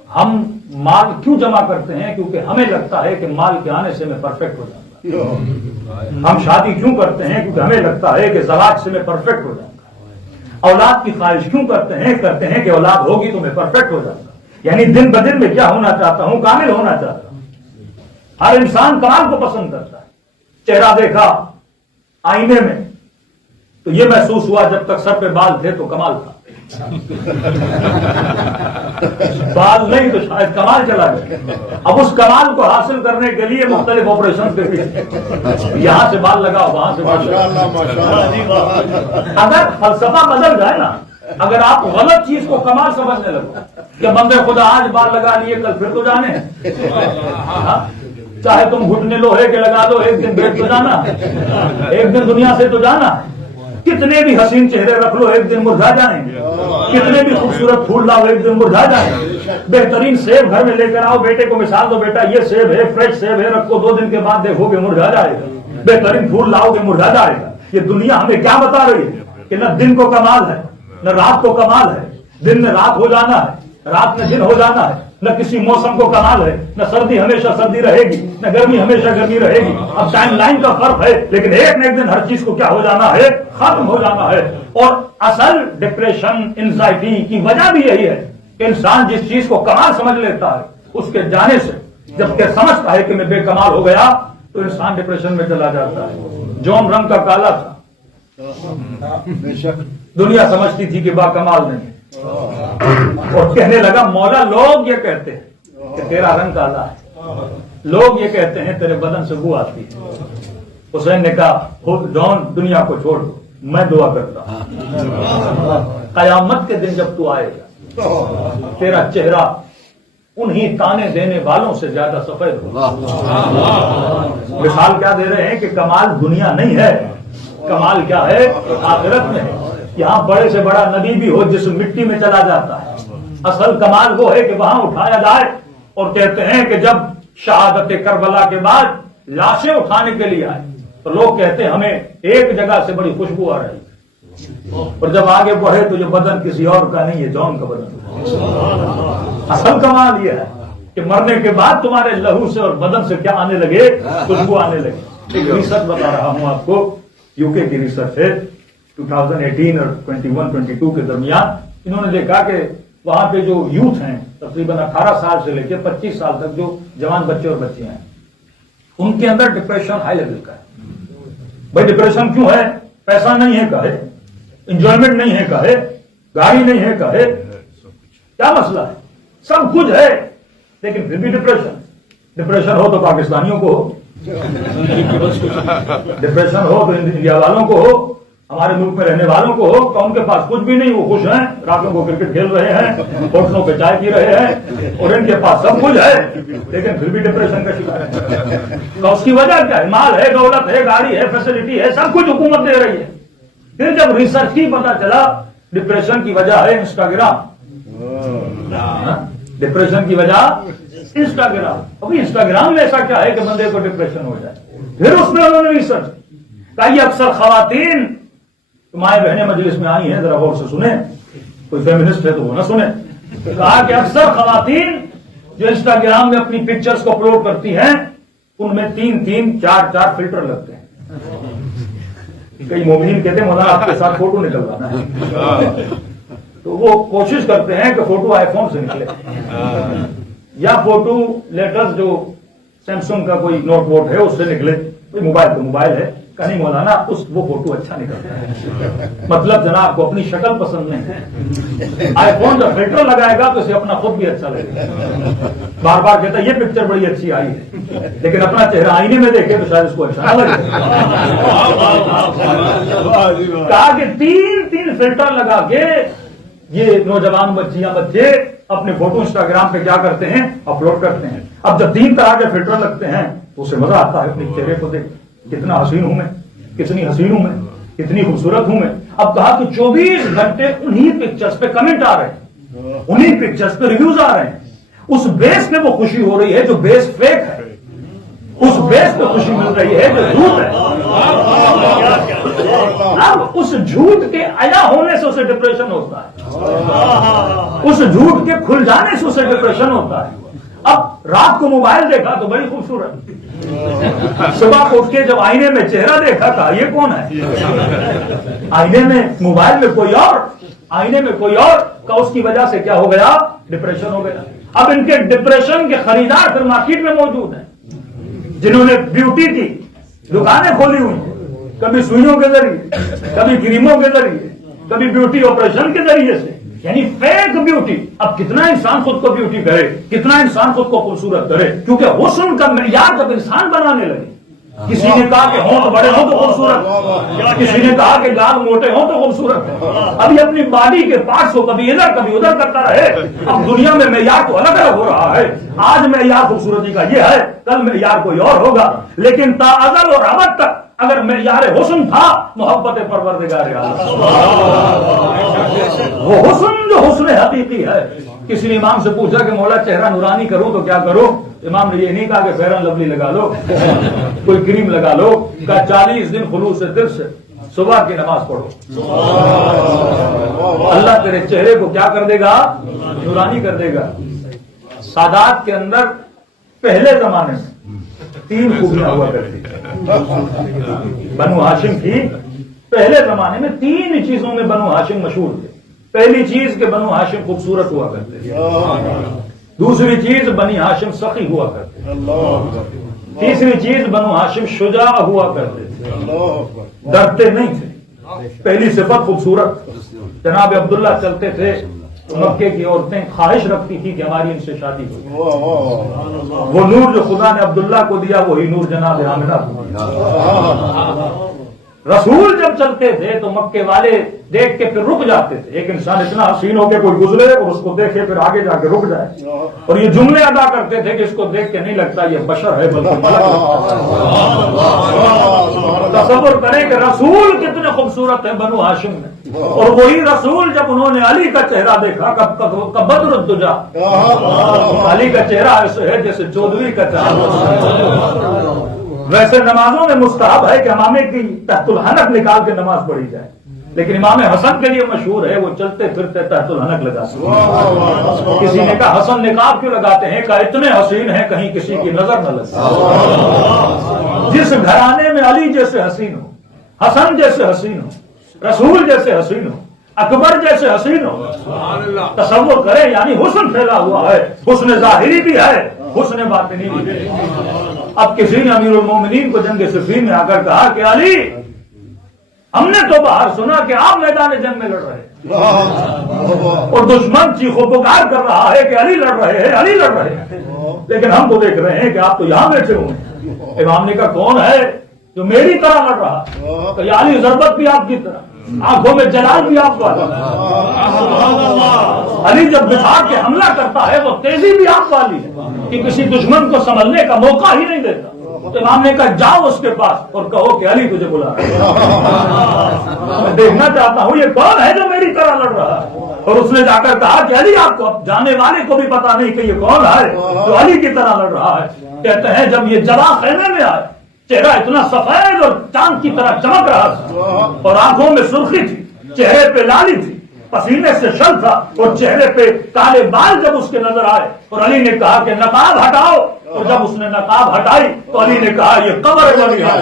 ہم مال کیوں جمع کرتے ہیں؟ کیونکہ ہمیں لگتا ہے کہ مال کے آنے سے میں پرفیکٹ ہو جاؤں گا. ہم شادی کیوں کرتے ہیں؟ کیونکہ ہمیں لگتا ہے کہ زواج سے میں پرفیکٹ ہو جاؤں گا. اولاد کی خواہش کیوں کرتے ہیں کہ اولاد ہوگی تو میں پرفیکٹ ہو جاؤں گا، یعنی دن بدن میں کیا ہونا چاہتا ہوں، کامل ہونا چاہتا ہوں۔ ہر انسان کمال کو پسند کرتا ہے۔ چہرہ دیکھا آئینے میں تو یہ محسوس ہوا جب تک سر پہ بال تھے تو کمال تھا، بال نہیں تو شاید کمال چلا گیا۔ اب اس کمال کو حاصل کرنے کے لیے مختلف آپریشن کے پیچھے، یہاں سے بال لگاؤ، وہاں سے بال لگاؤ۔ اگر فلسفہ بدل جائے نا، اگر آپ غلط چیز کو کمال سمجھنے لگو کہ بندے خدا آج بال لگا لیے کل پھر تو جانے، چاہے تم گھٹنے لوہے کے لگا دو، ایک دن بیٹھ تو جانا، ایک دن دنیا سے تو جانا۔ کتنے بھی حسین چہرے رکھ لو ایک دن مرجھا جائیں گے، کتنے بھی خوبصورت پھول لاؤ ایک دن مرجھا جائیں گے۔ بہترین سیب گھر میں لے کر آؤ، بیٹے کو مثال دو، بیٹا یہ سیب ہے، فریش سیب ہے، رکھو، 2 دن کے بعد دیکھو گے مرجھا جائے گا۔ بہترین پھول لاؤ گے مرجھا جائے گا۔ یہ دنیا ہمیں کیا بتا رہی ہے کہ نہ دن کو کمال ہے نہ رات کو کمال ہے، دن میں رات ہو جانا ہے، رات میں دن ہو جانا ہے، نہ کسی موسم کو کمال ہے، نہ سردی ہمیشہ سردی رہے گی، نہ گرمی ہمیشہ گرمی رہے گی۔ اب ٹائم لائن کا فرق ہے، لیکن ایک نہ ایک دن ہر چیز کو کیا ہو جانا ہے، ختم ہو جانا ہے۔ اور اصل ڈپریشن، انزائٹی کی وجہ بھی یہی ہے کہ انسان جس چیز کو کمال سمجھ لیتا ہے اس کے جانے سے جبکہ سمجھتا ہے کہ میں بے کمال ہو گیا تو انسان ڈپریشن میں چلا جاتا ہے۔ جون رنگ کا کالا تھا، دنیا سمجھتی تھی کہ با کمال نہیں، اور کہنے لگا مولا لوگ یہ کہتے ہیں کہ تیرا رنگ کالا ہے، لوگ یہ کہتے ہیں تیرے بدن سے بو آتی ہے۔ حسین نے کہا جون دنیا کو چھوڑ دو، میں دعا کرتا ہوں قیامت کے دن جب تو آئے گا تیرا چہرہ انہی تانے دینے والوں سے زیادہ سفید ہوگا۔ مثال کیا دے رہے ہیں کہ کمال دنیا نہیں ہے، کمال کیا ہے، آخرت میں ہے۔ یہاں بڑے سے بڑا نبی بھی ہو جس مٹی میں چلا جاتا ہے، اصل کمال وہ ہے کہ وہاں اٹھایا جائے۔ اور کہتے ہیں کہ جب شہادت کربلا کے بعد لاشیں اٹھانے کے لیے آئے تو لوگ کہتے ہیں ہمیں ایک جگہ سے بڑی خوشبو آ رہی ہے، اور جب آگے بڑھے تو یہ بدن کسی اور کا نہیں ہے، جون کا بدن۔ اصل کمال یہ ہے کہ مرنے کے بعد تمہارے لہو سے اور بدن سے کیا آنے لگے، خوشبو آنے لگے۔ ایک ریسرچ بتا رہا ہوں آپ کو، یو کے کی ریسرچ ہے، 2018 اور 21-22 کے درمیان انہوں نے دیکھا کہ وہاں پہ جو یوتھ ہیں تقریباً 18 سال سے لے کے 25 سال تک جو جوان بچے اور بچیاں ہیں ان کے اندر ڈپریشن ہائی لیول کا ہے۔ بھائی ڈپریشن کیوں ہے؟ پیسہ نہیں ہے کہے، انجوائمنٹ نہیں ہے کہے، گاڑی نہیں ہے کہے، کیا مسئلہ ہے؟ سب کچھ ہے لیکن پھر بھی ڈپریشن ہو تو پاکستانیوں کو ہو، ڈپریشن ہو تو انڈیا والوں کو ہو، ہمارے ملک میں رہنے والوں کو ہو تو ان کے پاس کچھ بھی نہیں، وہ خوش ہیں، راتوں کو کرکٹ کھیل رہے ہیں، ہوٹلوں پہ چائے پی رہے ہیں، اور ان کے پاس سب کچھ ہے لیکن پھر بھی ڈپریشن کا شکار ہے۔ تو اس کی وجہ کیا ہے؟ مال ہے، دولت ہے، گاڑی ہے، فیسلٹی ہے، سب کچھ حکومت دے رہی ہے۔ پھر جب ریسرچ کی پتا چلا ڈپریشن کی وجہ ہے انسٹاگرام، ڈپریشن کی وجہ انسٹاگرام۔ ابھی انسٹاگرام میں ایسا کیا ہے کہ بندے کو ڈپریشن ہو جائے؟ پھر اس میں انہوں نے ریسرچ کہا یہ اکثر خواتین، مائیں بہنیں مجلس میں آئی ہیں، ذرا غور سے سنیں، کوئی فیمنسٹ ہے تو وہ نہ سنیں۔ کہا کہ اکثر خواتین جو انسٹاگرام میں اپنی پکچرز کو اپلوڈ کرتی ہیں ان میں 3-3, 4-4 فلٹر لگتے ہیں۔ کئی مومنین کہتے ہیں مولانا آپ کے ساتھ فوٹو نکلوانا ہے، تو وہ کوشش کرتے ہیں کہ فوٹو آئی فون سے نکلے یا فوٹو لیٹرز جو سیمسنگ کا کوئی نوٹ ووٹ ہے اس سے نکلے، کوئی موبائل تو موبائل ہے، کہیں مولانا وہ فوٹو اچھا نکلتا ہے، مطلب جناب کو اپنی شکل پسند نہیں ہے، آئی فون جب فلٹر لگائے گا تو اسے اپنا خود بھی اچھا لگے گا، بار بار کہتا ہے یہ پکچر بڑی اچھی آئی ہے، لیکن اپنا چہرہ آئینے میں دیکھے تو شاید اس کو اچھا نہ لگے۔ کہا کہ 3 فلٹر لگا کے یہ نوجوان بچیاں بچے اپنے فوٹو انسٹاگرام پہ کیا کرتے ہیں، اپلوڈ کرتے ہیں۔ اب جب 3 طرح کے فلٹر لگتے ہیں تو اسے مزہ آتا ہے اپنے چہرے کو دیکھ، کتنا حسین ہوں میں، کتنی حسین ہوں میں، کتنی خوبصورت ہوں میں۔ اب کہا کہ 24 گھنٹے انہی پکچرز پہ کمنٹ آ رہے ہیں، انہی پکچرز پہ ریویوز آ رہے ہیں، اس بیس پہ وہ خوشی ہو رہی ہے جو بیس فیک ہے، اس بیس پہ خوشی مل رہی ہے جو جھوٹ ہے۔ اب اس جھوٹ کے عیا ہونے سے اسے ڈپریشن ہوتا ہے، اس جھوٹ کے کھل جانے سے اسے ڈپریشن ہوتا ہے۔ اب رات کو موبائل دیکھا تو بڑی خوبصورت، صبح کو اٹھ کے جب آئینے میں چہرہ دیکھا تھا یہ کون ہے؟ آئینے میں موبائل میں کوئی اور، آئینے میں کوئی اور کا، اس کی وجہ سے کیا ہو گیا؟ ڈپریشن ہو گیا۔ اب ان کے ڈپریشن کے خریدار پھر مارکیٹ میں موجود ہیں، جنہوں نے بیوٹی کی دکانیں کھولی ہوئی ہیں، کبھی سوئیوں کے ذریعے، کبھی کریموں کے ذریعے، کبھی بیوٹی آپریشن کے ذریعے سے، یعنی فیک بیوٹی۔ اب کتنا انسان خود کو بیوٹی کرے، کتنا انسان خود کو خوبصورت کرے، کیونکہ حسن کا معیار جب انسان بنانے لگے، کسی نے کہا کہ ہونٹ بڑے ہوں تو خوبصورت، کسی نے کہا کہ گال موٹے ہوں تو خوبصورت ہے، ابھی اپنی باڈی کے پارٹس کو کبھی ادھر کبھی ادھر کرتا رہے۔ اب دنیا میں معیار تو الگ الگ ہو رہا ہے، آج معیار خوبصورتی کا یہ ہے، کل معیار کوئی اور ہوگا، لیکن تا ازل اور ابد تک اگر معیار حسن تھا محبت پروردگار عالم، وہ حسن جو حسن حقیقی ہے۔ کسی نے امام سے پوچھا کہ مولا چہرہ نورانی کروں تو کیا کروں؟ امام نے یہ نہیں کہا کہ فیئر اینڈ لولی لگا لو، کوئی کریم لگا لو، کہا 40 دن خلوص دل سے صبح کی نماز پڑھو، اللہ تیرے چہرے کو کیا کر دے گا؟ نورانی کر دے گا۔ سادات کے اندر پہلے زمانے میں 3 خوبیاں ہوا کرتی، بنو ہاشم کی پہلے زمانے میں 3 چیزوں میں بنو ہاشم مشہور تھے۔ پہلی چیز کہ بنو ہاشم خوبصورت ہوا کرتے تھے، دوسری چیز بنی ہاشم سخی ہوا کرتے تھے، تیسری چیز بنو ہاشم شجاع ہوا کرتے تھے، ڈرتے نہیں تھے۔ پہلی صفت خوبصورت، جناب عبداللہ چلتے تھے تو مکے کی عورتیں خواہش رکھتی تھی کہ ہماری ان سے شادی ہو۔ وہ نور جو خدا نے عبداللہ کو دیا وہی نور جناب آمنہ کو دیا۔ رسول جب چلتے تھے تو مکے والے دیکھ کے پھر رک جاتے تھے۔ ایک انسان اتنا حسین ہو کے کوئی گزرے اور اس کو دیکھے پھر آگے جا کے رک جائے، اور یہ جملے ادا کرتے تھے کہ اس کو دیکھ کے نہیں لگتا یہ بشر ہے بلکہ ملک ہے۔ تصور کریں کہ رسول کتنے خوبصورت ہیں بنو ہاشم میں، اور وہی رسول جب انہوں نے علی کا چہرہ دیکھا کب بدر الدجا، علی کا چہرہ ایسے ہے جیسے چودھری کا چہرہ۔ ویسے نمازوں میں مستحب ہے کہ امامے کی تحت الحنک نکال کے نماز پڑھی جائے، لیکن امام حسن کے لیے مشہور ہے وہ چلتے پھرتے تحت الحنک لگاتے ہیں۔ کسی نے کہا حسن نقاب کیوں لگاتے ہیں؟ کہا اتنے حسین ہیں کہیں کسی کی نظر نہ لگے۔ جس گھرانے میں علی جیسے حسین ہو، حسن جیسے حسین ہو، رسول جیسے حسین ہو، اکبر جیسے حسین ہو، تصور کرے یعنی حسن پھیلا ہوا ہے، حسن ظاہری بھی ہے، حسن باطنی بھی ہے۔ اب کسی نے امیر المومنین کو جنگ صفین میں آ کر کہا کہ علی ہم نے تو باہر سنا کہ آپ میدان جنگ میں لڑ رہے ہیں اور دشمن چیخو پکار کر رہا ہے کہ علی لڑ رہے ہیں، علی لڑ رہے ہیں، لیکن ہم تو دیکھ رہے ہیں کہ آپ تو یہاں بیٹھے ہوئے۔ امام نے کہا کون ہے جو میری طرح لڑ رہا؟ کہ علی ضربت بھی آپ کی طرح، آنکھوں میں جلال بھی آپ والا، علی جب بچھا کے حملہ کرتا ہے وہ تیزی بھی آپ والی ہے کہ کسی دشمن کو سمجھنے کا موقع ہی نہیں دیتا۔ تو امام نے کہا جاؤ اس کے پاس اور کہو کہ علی تجھے بلا رہا ہے، میں دیکھنا چاہتا ہوں یہ کون ہے جو میری طرح لڑ رہا ہے۔ اور اس نے جا کر کہا کہ علی آپ کو جانے والے کو بھی پتا نہیں کہ یہ کون ہے جو علی کی طرح لڑ رہا ہے۔ کہتے ہیں جب یہ جلا خیمے میں آئے چہرہ اتنا سفید اور چاند کی طرح چمک رہا تھا، اور آنکھوں میں سرخی تھی، چہرے پہ لالی تھی، پسینے سے شل تھا، اور چہرے پہ کالے بال جب اس کے نظر آئے اور علی نے کہا کہ نقاب ہٹاؤ، اور جب اس نے نقاب ہٹائی تو علی نے کہا یہ قبر والی ہے۔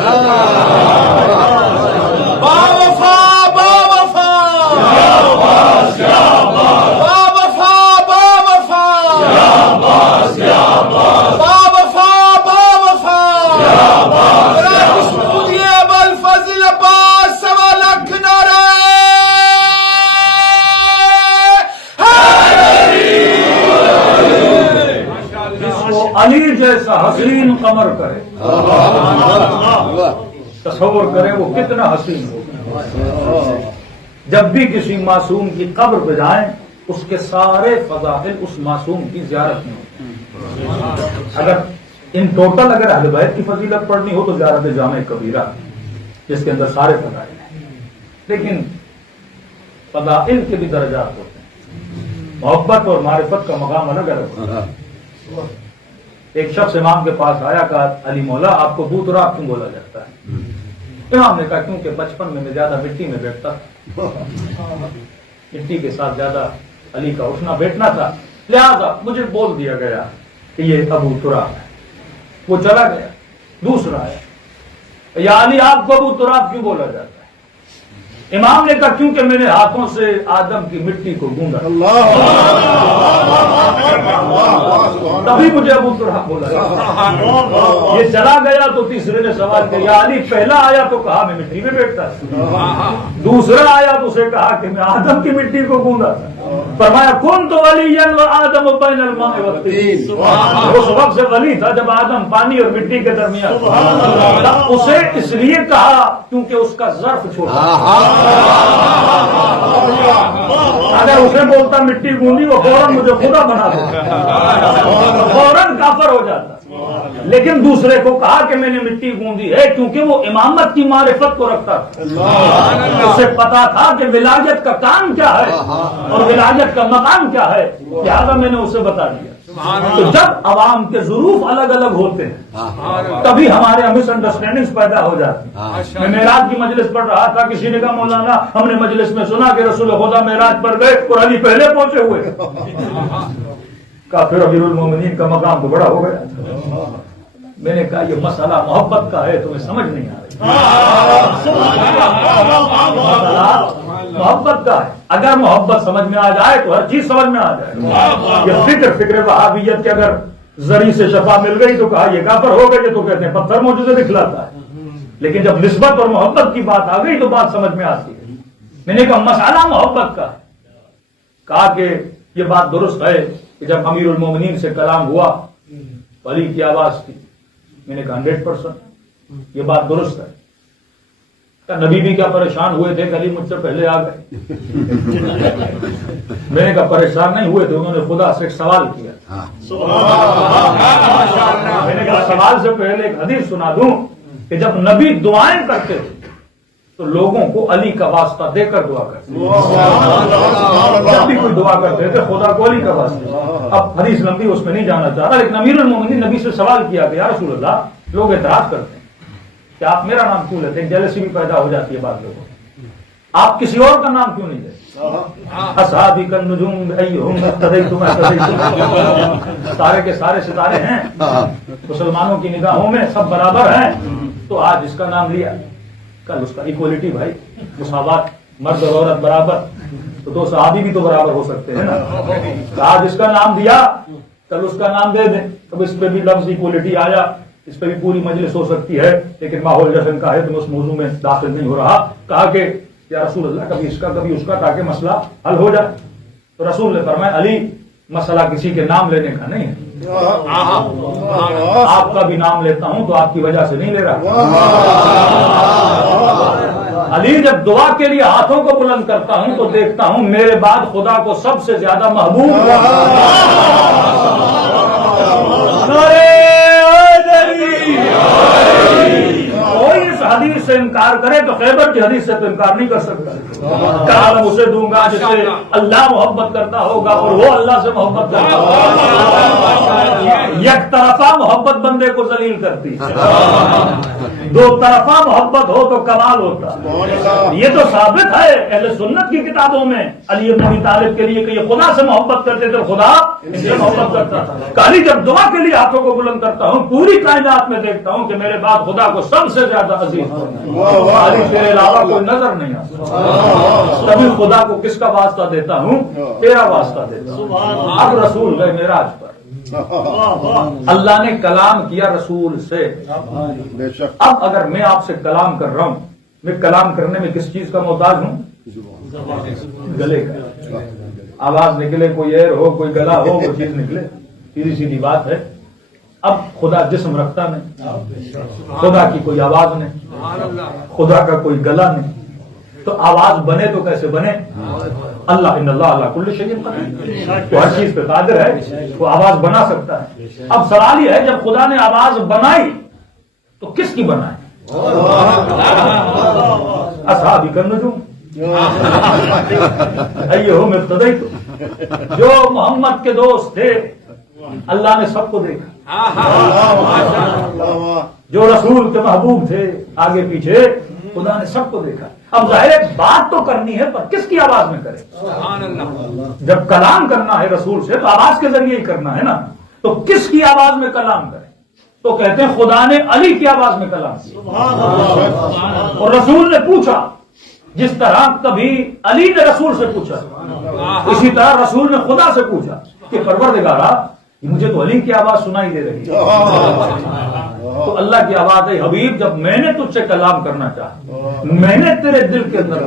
علی جیسا حسین قمر کرے، تصور کرے وہ کتنا حسین ہو۔ جب بھی کسی معصوم کی قبر پہ جائیں اس کے سارے فضائل اس معصوم کی زیارت میں ہو۔ اگر ان ٹوٹل اگر اہل بیت کی فضیلت پڑھنی ہو تو زیارت جامع کبیرہ جس کے اندر سارے فضائل ہیں، لیکن فضائل کے بھی درجات ہوتے ہیں، محبت اور معرفت کا مقام الگ الگ ہوتا ہے۔ ایک شخص امام کے پاس آیا، کہا علی مولا آپ کو بوت راک کیوں بولا جاتا ہے؟ امام نے کہا کیونکہ بچپن میں زیادہ مٹی میں بیٹھتا تھا، مٹی کے ساتھ زیادہ علی کا اٹھنا بیٹھنا تھا، لہذا مجھے بول دیا گیا کہ یہ ابو تراب ہے۔ وہ چلا گیا، دوسرا ہے یا علی آپ کو ابو تراب کیوں بولا جاتا ہے؟ امام نے کہا کیونکہ میں نے ہاتھوں سے آدم کی مٹی کو گوندا تبھی مجھے ابو تراب بولا جاتا ہے۔ یہ چلا گیا تو تیسرے نے سوال کیا یا علی پہلا آیا تو کہا میں مٹی میں بیٹھتا تھا، دوسرا آیا تو اسے کہا کہ میں آدم کی مٹی کو گوندا تھا، فرمایا کنت ولیا وآدم بین الماء والطین، اس وقت سے ولی تھا جب آدم پانی اور مٹی کے درمیان تھا۔ اسے اس لیے کہا کیونکہ اس کا ظرف چھوٹا، اگر اسے بولتا مٹی گوندی وہ فوراً مجھے خدا بنا دیتا، فوراً کافر ہو جاتا، لیکن دوسرے کو کہا کہ میں نے مٹی گوندی ہے کیونکہ وہ امامت کی معرفت کو رکھتا تھا، اسے پتا تھا کہ ولایت کا کام کیا ہے اور ولایت کا مقام کیا ہے، لہذا میں نے اسے بتا دیا۔ تو جب عوام کے ظروف الگ الگ ہوتے ہیں تبھی ہمارے مس انڈرسٹینڈنگ پیدا ہو جاتی ہیں۔ میں معراج کی مجلس پڑھ رہا تھا، کسی نے کہا مولانا ہم نے مجلس میں سنا کہ رسول خدا معراج پر گئے اور علی پہلے پہنچے ہوئے، کہا پھر امیر المومنین کا مقام تو بڑا ہو گیا۔ میں نے کہا یہ مسئلہ محبت کا ہے، تمہیں سمجھ نہیں آ رہی، مسئلہ محبت کا ہے، اگر محبت سمجھ میں آ جائے تو ہر چیز سمجھ میں آ جائے۔ یہ فکر وہابیت کے اگر زری سے شفا مل گئی تو کہا یہ کافر ہو گئے، تو کہتے ہیں پتھر معجزے دکھلاتا ہے، لیکن جب نسبت اور محبت کی بات آ گئی تو بات سمجھ میں آتی ہے۔ میں نے کہا مسئلہ محبت کا ہے، کہا کہ یہ بات درست ہے کہ جب امیر المومنین سے کلام ہوا علی کی آواز تھی، میں نے کہا 100% یہ بات درست ہے۔ نبی بھی کیا پریشان ہوئے تھے کہ علی مجھ سے پہلے آ گئے؟ میں نے کہا پریشان نہیں ہوئے تھے، انہوں نے خدا سے ایک سوال کیا۔ میں نے کہا سوال سے پہلے ایک حدیث سنا دوں کہ جب نبی دعائیں کرتے تھے تو لوگوں کو علی کا واسطہ دے کر دعا کرتے تھے، جب بھی کوئی دعا کرتے تھے خدا کو علی کا واسطہ۔ اب حدیث لمبی اس میں نہیں جانا چاہ رہا، لیکن امیر المومنین نبی سے سوال کیا کہ یا رسول اللہ لوگ اعتراض کرتے ہیں کہ آپ میرا نام کیوں لیتے ہیں، جیلسی بھی پیدا ہو جاتی ہے بعض لوگوں، آپ کسی اور کا نام کیوں نہیں لیتے؟ اصحابی کالنجوم ایہم اقتدیتم اہتدیتم، سارے کے سارے ستارے ہیں مسلمانوں کی نگاہوں میں، سب برابر ہیں، تو آج اس کا نام لیا، کل اس کا، ایکوالٹی بھائی، مساوات، مرد اور عورت برابر، تو دو صحابی بھی تو برابر ہو سکتے ہیں نا، آج اس کا نام دیا کل اس کا نام دے دیں، اب اس پہ بھی لفظ ایکوالٹی آیا، اس پہ بھی پوری مجلس ہو سکتی ہے، لیکن ماحول جشن کا ہے تو میں اس موضوع میں داخل نہیں ہو رہا۔ کہا کہ یا رسول اللہ کبھی اس کا کبھی اس کا، تاکہ مسئلہ حل ہو جائے، تو رسول نے فرمایا علی مسئلہ کسی کے نام لینے کا نہیں ہے، آپ کا بھی نام لیتا ہوں تو آپ کی وجہ سے نہیں لے رہا۔ علی جب دعا کے لیے ہاتھوں کو بلند کرتا ہوں تو دیکھتا ہوں میرے بعد خدا کو سب سے زیادہ محبوب کوئی اس حدیث سے انکار کرے تو خیبر کی حدیث سے تو انکار نہیں کر سکتا۔ کلام اسے دوں گا جس سے اللہ محبت کرتا ہوگا اور وہ اللہ سے محبت کرتا ہوگا۔ یک طرفہ محبت بندے کو ذلیل کرتی ہے، دو طرفہ محبت ہو تو کمال ہوتا ہے۔ یہ تو ثابت ہے اہل سنت کی کتابوں میں علی بن ابی طالب کے لیے کہ یہ خدا سے محبت کرتے تھے، خدا ان سے محبت کرتا تھا۔ علی جب دعا کے لیے ہاتھوں کو بلند کرتا ہوں پوری کائنات میں دیکھتا ہوں کہ میرے بعد خدا کو سب سے زیادہ عزیز علی تیرے علاوہ کوئی نظر نہیں آتا، تبھی خدا کو کس کا واسطہ دیتا ہوں؟ تیرا واسطہ دیتا ہوں۔ اب رسول گئے معراج پر، اللہ نے کلام کیا رسول سے۔ اب اگر میں آپ سے کلام کر رہا ہوں، میں کلام کرنے میں کس چیز کا محتاج ہوں؟ گلے کا، آواز نکلے، کوئی ایر ہو، کوئی گلا ہو، وہ چیز نکلے، سیدھی سیدھی بات ہے۔ اب خدا جسم رکھتا نہیں، خدا کی کوئی آواز نہیں، خدا کا کوئی گلا نہیں، تو آواز بنے تو کیسے بنے؟ اللہ ان اللہ علی کل شیء قدیر، تو ہر چیز پہ قادر ہے، وہ آواز بنا سکتا ہے۔ اب سوال یہ ہے جب خدا نے آواز بنائی تو کس کی بنائی؟ اصحابی کالنجوم ایہم اقتدیتم، جو محمد کے دوست تھے اللہ نے سب کو دیکھا، جو رسول کے محبوب تھے آگے پیچھے خدا نے سب کو دیکھا۔ اب ظاہر بات تو کرنی ہے پر کس کی آواز میں کرے؟ جب کلام کرنا ہے رسول سے تو آواز کے ذریعے ہی کرنا ہے نا، تو کس کی آواز میں کلام کرے؟ تو کہتے ہیں خدا نے علی کی آواز میں کلام کیا، اور رسول نے پوچھا جس طرح کبھی علی نے رسول سے پوچھا، اسی طرح رسول نے خدا سے پوچھا کہ پروردگارا مجھے تو علی کی آواز سنائی دے رہی ہے۔ تو اللہ کی آواز ہے حبیب جب میں نے تجھ سے کلام کرنا چاہا، میں نے تیرے دل کے اندر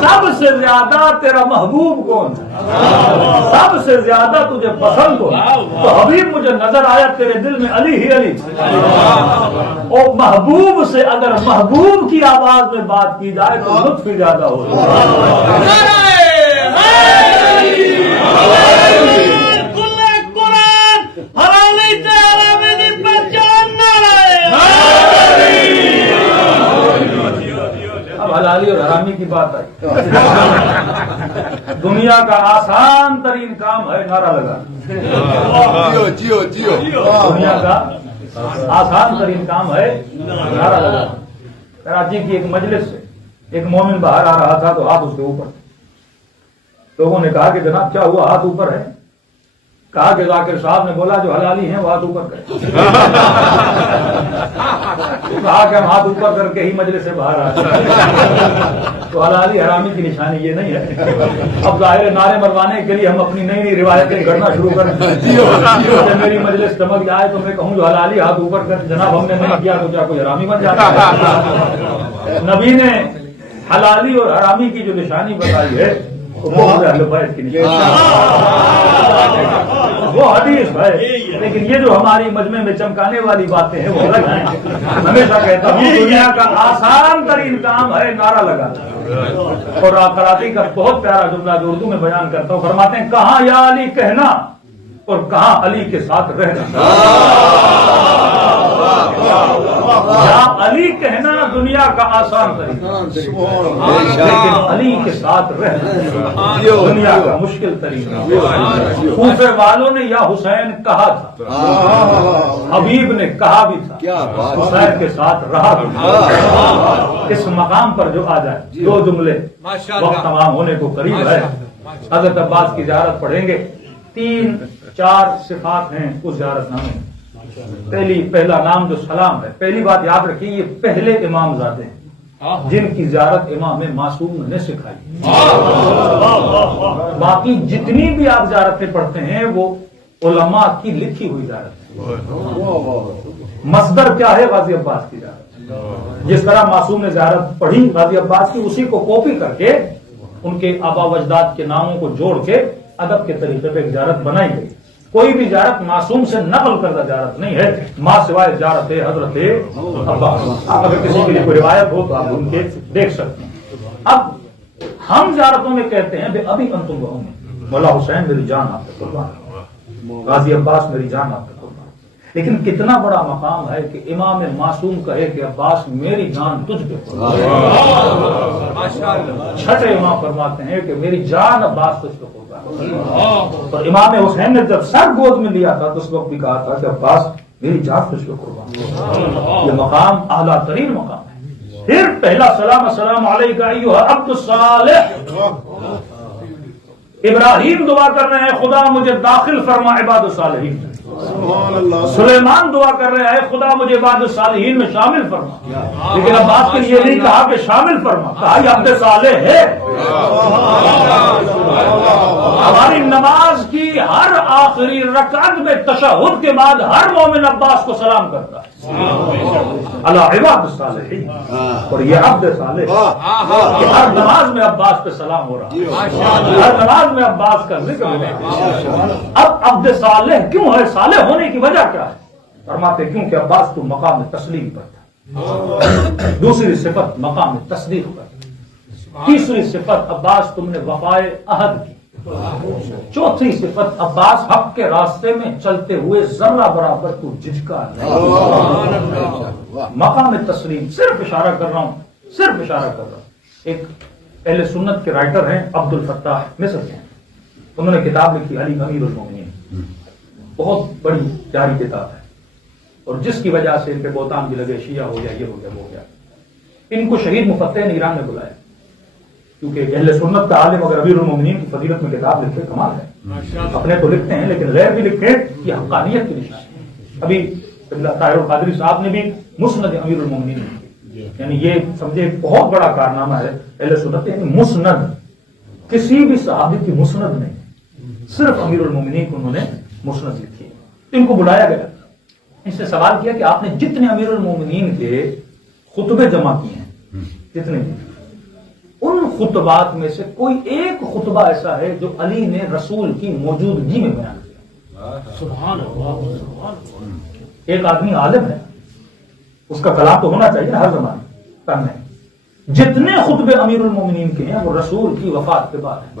سب سے زیادہ تیرا محبوب کون ہے، سب سے زیادہ تجھے پسند کون، تو حبیب مجھے نظر آیا تیرے دل میں علی ہی علی، اور محبوب سے اگر محبوب کی آواز میں بات کی جائے تو لطف زیادہ ہو جائے۔ اب حلالی اور حرامی کی بات آئی، دنیا کا آسان ترین کام ہے نعرہ لگانا، دنیا کا آسان ترین کام ہے نعرہ لگانا۔ کراچی کی ایک مجلس سے ایک مومن باہر آ رہا تھا تو ہاتھ اس کے اوپر، لوگوں نے کہا کہ جناب کیا ہوا، ہاتھ اوپر ہے؟ کہا کہ ذاکر صاحب نے بولا جو حلالی ہیں وہ ہاتھ اوپر کریں، کہا کہ ہم ہاتھ اوپر کر کے ہی مجلس سے باہر آتے ہیں، تو حلالی حرامی کی نشانی یہ نہیں ہے۔ اب ظاہر نعرے مروانے کے لیے ہم اپنی نئی نئی روایتیں گھڑنا شروع کر دیں، میری مجلس چمک جائے تو میں کہوں جو حلالی ہاتھ اوپر کر، جناب ہم نے نہیں کیا تو کیا کوئی حرامی بن جاتا ہے؟ نبی نے حلالی اور حرامی کی جو نشانی بتائی ہے وہ حدیث ہے، لیکن یہ جو ہماری مجمع میں چمکانے والی باتیں ہیں وہ الگ ہیں۔ ہمیشہ کہتا ہوں دنیا کا آسان ترین کام ہے نعرہ لگانا، اور کراچی کا بہت پیارا جملہ جو اردو میں بیان کرتا ہوں، فرماتے ہیں کہاں یا علی کہنا اور کہاں علی کے ساتھ رہنا، یا علی کہنا دنیا کا آسان طریقہ، لیکن علی کے ساتھ رہنا دنیا کا مشکل طریقہ۔ کوفے والوں نے یا حسین کہا تھا، حبیب نے کہا بھی تھا، حسین کے ساتھ رہا بھی تھا۔ اس مقام پر جو آ جائے دو جملے، وقت تمام ہونے کو قریب ہے۔ حضرت عباس کی زیارت پڑھیں گے، 3-4 صفات ہیں اس زیارت نامے میں۔ پہلا نام جو سلام ہے، پہلی بات یاد رکھیے یہ پہلے امام زادے ہیں جن کی زیارت امام معصوم نے سکھائی، باقی جتنی بھی آپ زیارتیں پڑھتے ہیں وہ علماء کی لکھی ہوئی زیارت ہے۔ مصدر کیا ہے؟ غازی عباس کی زیارت، جس طرح معصوم نے زیارت پڑھی غازی عباس کی، اسی کو کاپی کر کے ان کے آبا و اجداد کے ناموں کو جوڑ کے ادب کے طریقے پہ ایک زیارت بنائی گئی۔ کوئی بھی زیارت معصوم سے نقل کردہ زیارت نہیں ہے، ماں سوائے زیارت حضرت عباس۔ اگر کسی کے لیے کوئی روایت ہو تو آپ ان کے دیکھ سکتے ہیں۔ اب ہم زیارتوں میں کہتے ہیں بے ابھی انتم و امی، مولا حسین میری جان آپ پہ قربان، غازی عباس میری جان آپ پہ قربان، لیکن کتنا بڑا مقام ہے کہ امام معصوم کہے کہ عباس میری جان تجھ پہ قربان۔ چھٹے امام فرماتے ہیں کہ میری جان عباس تجھ پہ قربان۔ اور امام حسین نے جب سر گود میں لیا تھا تو اس وقت بھی کہا تھا کہ عباس میری جان تجھ پہ قربان۔ یہ مقام اعلیٰ ترین مقام ہے۔ پھر پہلا سلام السلام علیکہ ایھا عبد الصالح، ابراہیم دعا کر رہے ہیں خدا مجھے داخل فرما عباد الصالحین، سلیمان دعا کر رہے ہیں خدا مجھے عباد الصالحین میں شامل فرما، لیکن عباس کے لیے نہیں کہا کہ شامل فرما، کہا یہ عبد صالح ہے۔ ہماری نماز کی ہر آخری رکعت میں تشہد کے بعد ہر مومن عباس کو سلام کرتا ہے، اللہ عباد الصالحین، اور یہ عبد صالح کہ ہر نماز میں عباس پہ سلام ہو رہا ہے، ہر نماز میں عباس کا ذکر ہو رہا ہے۔ اب عبد صالح کیوں ہے؟ صالح ہونے کی وجہ کیا ہے؟ فرماتے کیونکہ عباس تو مقام تسلیم پر تھا، دوسری صفت مقام تصدیق پر، تیسری صفت عباس تم نے وفائے عہد کی، چوتھی صفت عباس حق کے راستے میں چلتے ہوئے ذرہ برابر تو جھجکا نہیں۔ مقام تسلیم، صرف اشارہ کر رہا ہوں، صرف اشارہ کر رہا ہوں۔ ایک اہل سنت کے رائٹر ہیں عبد الفتاح مصر کے، انہوں نے کتاب لکھی علی امیر المومنین، بہت بڑی پیاری کتاب ہے، اور جس کی وجہ سے ان پہ بہتان بھی لگے، شیعہ ہو گیا، یہ ہو گیا، وہ ہو گیا۔ ان کو شہید مفتح ایران نے بلایا، کیونکہ اہل سنت کا عالم اگر امیر المومنین کی فضیلت میں کتاب لکھے کمال ہے، اپنے تو لکھتے ہیں لیکن غیر بھی لکھے، یہ حقانیت کی نشانی ہے۔ ابھی طاہر القادری صاحب نے بھی مسند امیر المومنین لکھی، یعنی یہ سمجھے بہت بڑا کارنامہ ہے اہل سنت، یعنی مسند کسی بھی صحابی کی مسند نہیں، صرف امیر المومنین کو انہوں نے مسند لکھی ہے۔ ان کو بلایا گیا، ان سے سوال کیا کہ آپ نے جتنے امیر المومنین کے خطبے جمع کیے ہیں، جتنے بھی، ان خطبات میں سے کوئی ایک خطبہ ایسا ہے جو علی نے رسول کی موجودگی میں بیان کیا؟ سبحان اللہ۔ ایک آدمی عالم ہے، اس کا کلام تو ہونا چاہیے ہر زمانے پر نہیں، جتنے خطبے امیر المومنین کے ہیں وہ رسول کی وفات کے بعد ہیں۔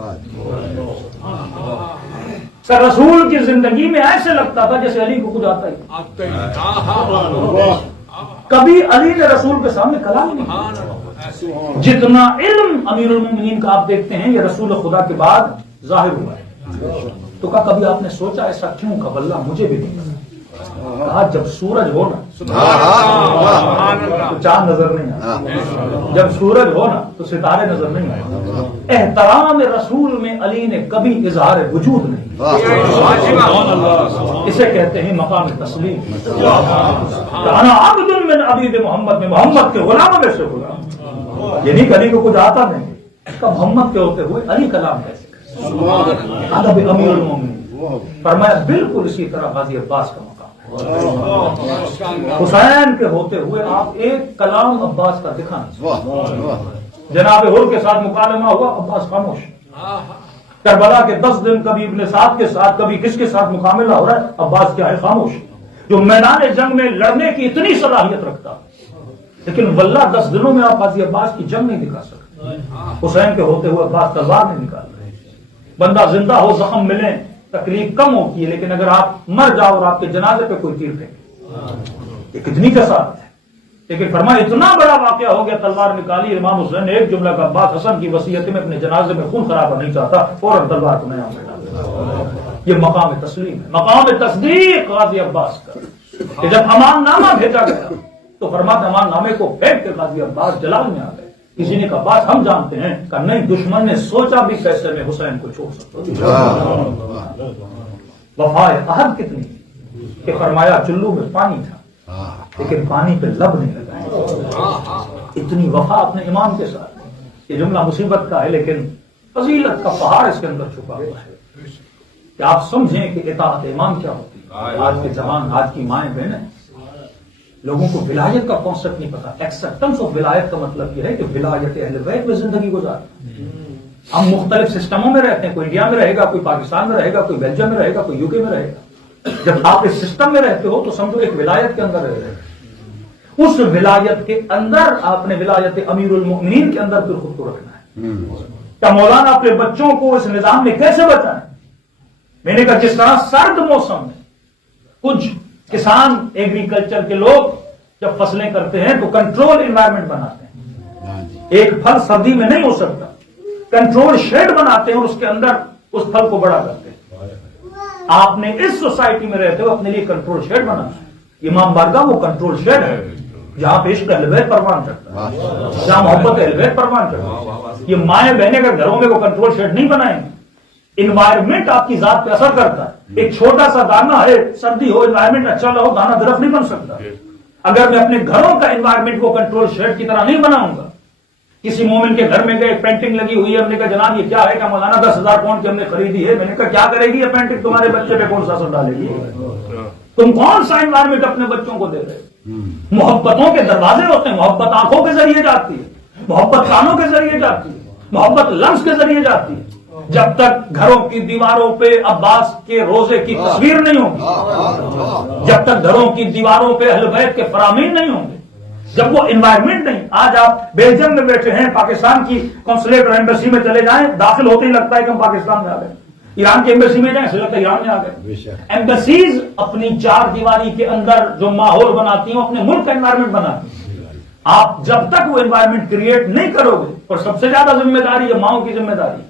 سر رسول کی زندگی میں ایسے لگتا تھا جیسے علی کو کچھ آتا ہی، کبھی علی نے رسول کے سامنے کلام نہیں۔ جتنا علم امیر المومنین کا آپ دیکھتے ہیں یہ رسول خدا کے بعد ظاہر ہوا ہے۔ تو کہا کبھی آپ نے سوچا ایسا کیوں؟ کہا واللہ مجھے بھی نہیں پتا۔ کہا جب سورج ہو نا تو چاند نظر نہیں آتا، جب سورج ہو نا تو ستارے نظر نہیں آتے۔ احترام رسول میں علی نے کبھی اظہار وجود نہیں، اسے کہتے ہیں مقام تسلیم۔ انا عبد من عبید محمد، میں محمد کے غلاموں میں سے غلام، یعنی کہ علی کو کچھ آتا نہیں، محمد کے ہوتے ہوئے علی کلام کیسے کرے؟ ادب امیر المومنین۔ فرمایا بالکل اسی طرح غازی عباس کا حسین کے ہوتے ہوئے آپ ایک کلام عباس کا دکھا نہیں۔ جناب حر کے ساتھ مکالمہ ہوا، عباس خاموش۔ کربلا کے 10 دن کبھی ابن سعد کے ساتھ کبھی کس کے ساتھ مکالمہ ہو رہا ہے، عباس کیا ہے؟ خاموش۔ جو میدان جنگ میں لڑنے کی اتنی صلاحیت رکھتا، لیکن واللہ 10 دنوں میں آپ غازی عباس کی جنگ نہیں دکھا سکتے۔ حسین کے ہوتے ہوئے عباس تلوار نہیں نکال رہے۔ بندہ زندہ ہو، زخم ملے، تکلیف کم ہوتی ہے، لیکن اگر آپ مر جاؤ اور آپ کے جنازے پہ کوئی تیر پھینکے، یہ کتنی کثرت ہے۔ لیکن فرمایا اتنا بڑا واقعہ ہو گیا، تلوار نکالی، امام حسین نے ایک جملہ کا بات حسن کی وصیت میں اپنے جنازے میں خون خراب نہیں چاہتا، فوراً تلوار کو نیا بیٹھا۔ یہ مقام تسلیم ہے، مقام تصدیق غازی عباس کا، کہ جب امان نامہ بھیجا گیا تو فرماتا امان نامے کو پھینک کے غازی عباس جلال میں آ گئے۔ کسی نے کہا بات ہم جانتے ہیں، کہ نہیں، دشمن نے سوچا بھی کیسے میں حسین کو چھوڑ سکتا۔ وفائے عہد کتنی کہ فرمایا چلو میں پانی تھا لیکن پانی پہ لب نہیں لگا۔ اتنی وفا اپنے امام کے ساتھ، یہ جملہ مصیبت کا ہے لیکن فضیلت کا پہاڑ اس کے اندر چھپا ہوا ہے، کہ آپ سمجھیں کہ اطاعت امام کیا ہوتی ہے۔ آج کے زمان، آج کی مائیں بہنیں، لوگوں کو ولایت کا کانسیپٹ نہیں پتا۔ ایکسپٹنس آف ولایت کا مطلب یہ ہے کہ ولایت اہل بیت میں زندگی گزارنا۔ ہم مختلف سسٹموں میں رہتے ہیں، کوئی انڈیا میں رہے گا، کوئی پاکستان میں رہے گا، کوئی بیلجیم میں رہے گا، کوئی UK میں رہے گا۔ جب آپ اس سسٹم میں رہتے ہو تو سمجھو ایک ولایت کے اندر رہ رہے ہیں، اس ولایت کے اندر آپ نے ولایت امیر المؤمنین کے اندر پھر خود کو رکھنا ہے۔ کیا مولانا اپنے بچوں کو اس نظام میں کیسے بچائیں؟ میں نے کہا جس طرح سرد موسم میں کچھ کسان ایگریکلچر کے لوگ جب فصلیں کرتے ہیں تو کنٹرول انوائرمنٹ بناتے ہیں، ایک پھل سردی میں نہیں ہو سکتا، کنٹرول شیڈ بناتے ہیں اور اس کے اندر اس پھل کو بڑا کرتے ہیں۔ آپ نے اس سوسائٹی میں رہتے ہو اپنے لیے کنٹرول شیڈ بنانا ہے۔ امام بارگاہ وہ کنٹرول شیڈ ہے جہاں پہ عشق اہل بیت پروان چڑھتا ہے، جہاں محبت اہل بیت پروان چڑھتا ہے۔ یہ مائیں بہنیں اگر گھروں میں وہ کنٹرول شیڈ نہیں بنائیں گے، انوائرمنٹ آپ کی ذات پہ اثر کرتا ہے۔ ایک چھوٹا سا دانا ہے، سردی ہو، انوائرمنٹ اچھا نہ ہو، دانا درخت نہیں بن سکتا۔ اگر میں اپنے گھروں کا انوائرمنٹ کو کنٹرول شیڈ کی طرح نہیں بناؤں گا، کسی مومن کے گھر میں گئے، پینٹنگ لگی ہوئی ہے، ہم نے کہا جناب یہ کیا ہے؟ کہ مولانا 10,000 پاؤنڈ کی ہم نے خریدی ہے۔ میں نے کہا کیا کرے گی یہ پینٹنگ؟ تمہارے بچے پہ کون سا اثر ڈالے گی؟ تم کون سا انوائرمنٹ اپنے بچوں کو دے رہے؟ محبتوں کے دروازے ہوتے ہیں، محبت آنکھوں کے ذریعے جاتی ہے، محبت کانوں کے ذریعے جاتی ہے، محبت لمس کے ذریعے جاتی ہے۔ جب تک گھروں کی دیواروں پہ عباس کے روزے کی تصویر نہیں ہوگی، جب تک گھروں کی دیواروں پہ اہل بیت کے فرامین نہیں ہوں گے، جب وہ انوائرمنٹ نہیں۔ آج آپ بیلجیم میں بیٹھے ہیں، پاکستان کی قونصلیٹ اور ایمبیسی میں چلے جائیں، داخل ہوتے ہی لگتا ہے کہ ہم پاکستان میں آ گئے۔ ایران کی ایمبیسی میں جائیں، لگتا ہے ایران میں آ گئے۔ ایمبیسیز اپنی 4 دیواری کے اندر جو ماحول بناتی ہیں اپنے ملک کا انوائرمنٹ بناتی ہیں۔ آپ جب تک وہ انوائرمنٹ کریٹ نہیں کرو گے، اور سب سے زیادہ ذمہ داری ہے ماؤں کی ذمہ داری،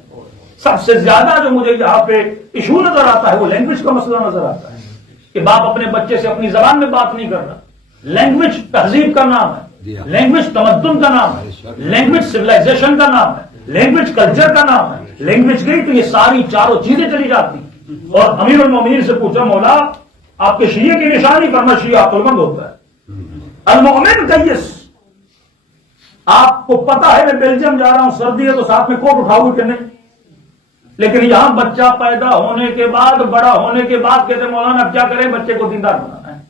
سب سے زیادہ جو مجھے یہاں پہ ایشو نظر آتا ہے وہ لینگویج کا مسئلہ نظر آتا ہے، کہ باپ اپنے بچے سے اپنی زبان میں بات نہیں کر رہا۔ لینگویج تہذیب کا نام ہے، لینگویج تمدن کا نام ہے، لینگویج سویلائزیشن کا نام ہے۔ لینگویج کلچر کا نام ہے. لینگویج گئی تو یہ ساری چاروں چیزیں چلی جاتی. اور امیر المومنین سے پوچھا مولا آپ کے شیعہ کی نشانی فرما شیعہ عقلمند ہوتا ہے. المؤمن قیس. آپ کو پتا ہے میں بیلجیم جا رہا ہوں, سردی ہے تو ساتھ میں کوٹ اٹھاؤ گے کہ نہیں, لیکن یہاں بچہ پیدا ہونے کے بعد بڑا ہونے کے بعد کہتے مولانا اب کیا کریں بچے کو دیندار بنانا ہے.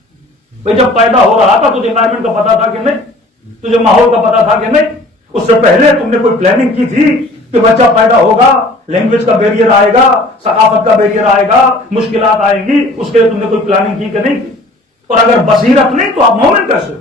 بھائی جب پیدا ہو رہا تھا تجھے انوائرمنٹ کا پتا تھا کہ نہیں, تجھے ماحول کا پتا تھا کہ نہیں, اس سے پہلے تم نے کوئی پلاننگ کی تھی کہ بچہ پیدا ہوگا, لینگویج کا بیریئر آئے گا, ثقافت کا بیریئر آئے گا, مشکلات آئیں گی, اس کے لیے تم نے کوئی پلاننگ کی کہ نہیں کی. اور اگر بصیرت نہیں تو آپ مومن کیسے ہو؟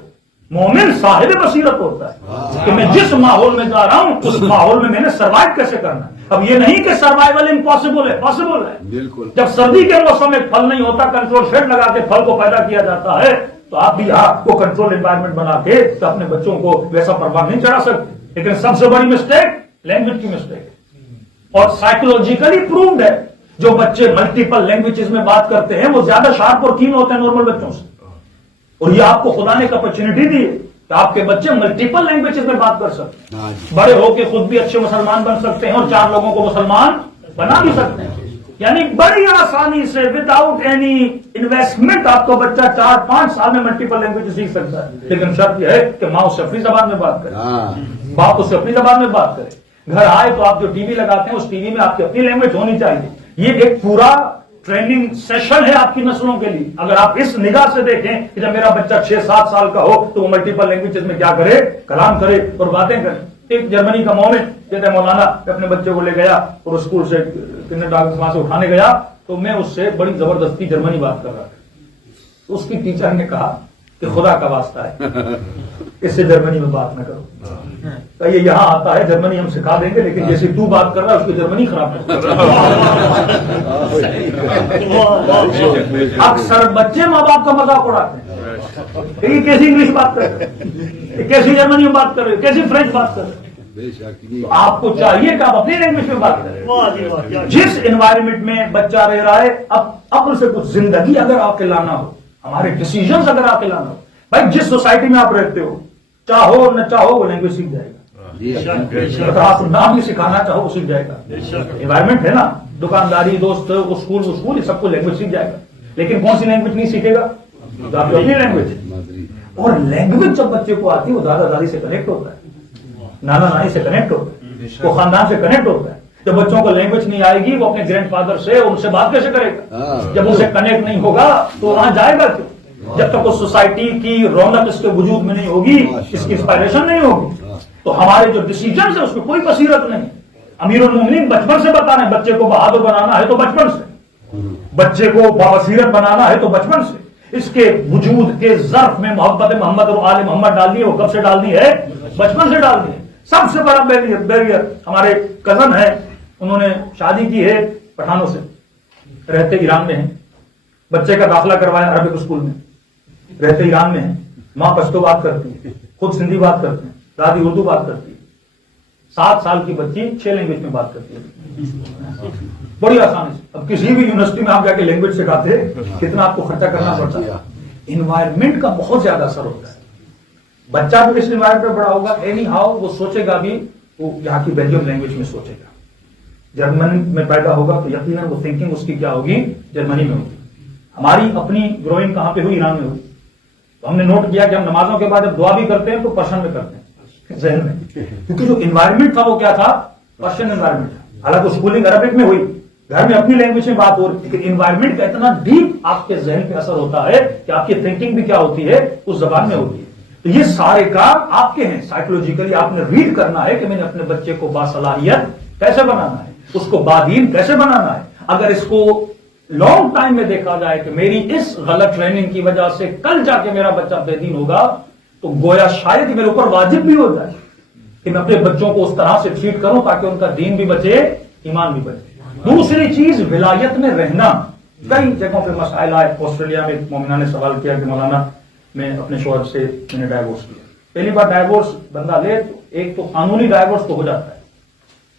مومن صاحب بصیرت ہوتا ہے کہ میں جس ماحول میں جا رہا ہوں اس ماحول میں نے سروائیو کیسے کرنا ہے. اب یہ نہیں کہ سروائیول امپاسبل ہے, پاسبل ہے. بالکل. جب سردی کے موسم میں پھل نہیں ہوتا, کنٹرول شیڈ لگا کے پھل کو پیدا کیا جاتا ہے, تو آپ بھی یہاں کو کنٹرول انوائرمنٹ بنا کے اپنے بچوں کو ویسا پروان نہیں چڑھا سکتے. لیکن سب سے بڑی مسٹیک لینگویج کی مسٹیک ہے, اور سائیکولوجیکلی پرووڈ ہے جو بچے ملٹیپل لینگویجز میں بات کرتے ہیں وہ زیادہ شارپ اور کین ہوتے ہیں نارمل بچوں سے. اور یہ آپ کو خدا نے ایک اپرچونٹی دی ہے کہ آپ کے بچے ملٹیپل لینگویجز میں بات کر سکتے ہیں, بڑے ہو کے خود بھی اچھے مسلمان بن سکتے ہیں اور 4 لوگوں کو مسلمان بنا بھی سکتے ہیں. یعنی بڑی آسانی سے وداؤٹ اینی انویسٹمنٹ آپ کو بچہ 4-5 سال میں ملٹیپل لینگویج سیکھ سکتا ہے. لیکن شرط یہ ہے کہ ماں اس سے اپنی زبان میں بات کرے, باپ اس سے اپنی زبان میں بات کرے. گھر آئے تو آپ جو ٹی وی لگاتے ہیں اس ٹی وی میں آپ کی اپنی لینگویج ہونی چاہیے. یہ ایک پورا ٹریننگ سیشن ہے آپ کی نسلوں کے لیے. اگر آپ اس نگاہ سے دیکھیں کہ جب میرا بچہ 6-7 سال کا ہو تو وہ ملٹیپل لینگویجز میں کیا کرے, کلام کرے اور باتیں کرے. ایک جرمنی کا مومن کہتے ہیں مولانا میں اپنے بچے کو لے گیا اور اسکول سے وہاں سے اٹھانے گیا تو میں اس سے بڑی زبردستی جرمنی بات کر رہا تھا. تو اس کی ٹیچر نے کہا کہ خدا کا واسطہ ہے اس سے جرمنی میں بات نہ کرو, کہ یہ یہاں آتا ہے جرمنی ہم سکھا دیں گے, لیکن جیسے تو بات کر رہا ہے اس کی جرمنی خراب کر اکثر بچے ماں باپ کا مذاق اڑاتے ہیں, یہ کیسی انگلش بات کر رہے ہیں, کیسی جرمنی میں بات کر رہے, کیسی فرینچ بات کر رہے. تو آپ کو چاہیے کہ آپ اپنی لینگویج میں بات کریں. جس انوائرمنٹ میں بچہ رہ رہا ہے, اب عقل سے کچھ زندگی اگر آپ کے لانا ہو, ہمارے ڈیسیژنز اگر آپ کے لانا ہو, بھائی جس سوسائٹی میں آپ رہتے ہو چاہو نہ چاہو وہ لینگویج سیکھ جائے گا. اگر آپ نام بھی سکھانا چاہو وہ سیکھ جائے گا. انوائرمنٹ ہے نا, دکانداری, دوست, اسکول, یہ سب کو لینگویج سیکھ جائے گا. لیکن کون سی لینگویج نہیں سیکھے گا؟ آپ کی اپنی لینگویج. اور لینگویج جب بچے کو آتی ہے وہ دادا دادی سے کنیکٹ ہوتا ہے, نانا نانی سے کنیکٹ ہوتا ہے, وہ خاندان سے کنیکٹ ہوتا ہے. جب بچوں کو لینگویج نہیں آئے گی وہ اپنے گرینڈ فادر سے ان سے بات کیسے کرے گا؟ جب ان سے کنیکٹ نہیں ہوگا تو وہاں جائے گا کیوں؟ جب تک اس سوسائٹی کی رونق اس کے وجود میں نہیں ہوگی, اس کی انسپائریشن نہیں ہوگی. تو ہمارے جو ڈیسیجنز ہیں اس میں کوئی بصیرت نہیں. امیر المومنین بچپن سے بتا رہے ہیں بچے کو بہادر بنانا ہے تو بچپن سے, بچے کو بابصیرت بنانا ہے تو بچپن سے. اس کے وجود کے ظرف میں محبت محمد اور آل محمد ڈالنی ہے, وہ کب سے ڈالنی ہے؟ بچپن سے ڈالنی ہے. سب سے بڑا بیریئر ہمارے کزن ہیں, انہوں نے شادی کی ہے پٹھانوں سے, رہتے ایران میں ہیں, بچے کا داخلہ کروایا عربک اسکول میں, رہتے ایران میں ہیں, ماں پشتو بات کرتی ہے, خود سندھی بات کرتے ہیں, دادی اردو بات کرتی ہے. 7 سال کی بچی 6 لینگویج میں بات کرتی ہے بڑی آسانی سے. اب کسی بھی یونیورسٹی میں آپ جا کے لینگویج سکھاتے کتنا آپ کو خرچہ کرنا پڑتا ہے. انوائرمنٹ کا بہت زیادہ اثر ہوتا ہے. بچہ بھی اس انوائرمنٹ میں بڑا ہوگا, اینی ہاؤ وہ سوچے گا بھی, وہ یہاں کی بیلجیم لینگویج میں سوچے گا. جرمن میں پیدا ہوگا تو یقیناً وہ تھنکنگ اس کی کیا ہوگی؟ جرمنی میں ہوگی. ہماری اپنی گروئنگ کہاں پہ ہوئی؟ ایران میں ہوئی. تو ہم نے نوٹ کیا کہ ہم نمازوں کے بعد جب دعا بھی کرتے ہیں تو پرشن میں کرتے ہیں ذہن میں, کیونکہ جو انوائرمنٹ تھا وہ کیا تھا؟ پرشین انوائرمنٹ تھا. حالانکہ اسکولنگ عربک میں ہوئی, گھر میں اپنی لینگویج میں بات ہو رہی, لیکن انوائرمنٹ کا اتنا ڈیپ آپ کے ذہن پہ اثر ہوتا ہے کہ آپ کی تھنکنگ بھی کیا ہوتی ہے؟ اس زبان میں ہوتی ہے. تو یہ سارے کام آپ کے ہیں. سائیکولوجیکلی آپ نے ریڈ کرنا ہے کہ میں نے اپنے بچے کو باصلاحیت کیسے بنانا ہے, اس کو بادین کیسے بنانا ہے. اگر اس کو لانگ ٹائم میں دیکھا جائے کہ میری اس غلط ٹریننگ کی وجہ سے کل جا کے میرا بچہ بے دین ہوگا, تو گویا شاید ہی میرے اوپر واجب بھی ہو جائے کہ میں اپنے بچوں کو اس طرح سے ٹریٹ کروں تاکہ ان کا دین بھی بچے, ایمان بھی بچے. دوسری چیز ولایت میں رہنا. کئی جگہوں پہ مسائل آئے. آسٹریلیا میں ایک مومنہ نے سوال کیا کہ مولانا میں اپنے شوہر سے میں نے ڈائیورس کیا. پہلی بار ڈائیورس بندہ لے تو ایک تو قانونی ڈائیورس تو ہو جاتا ہے,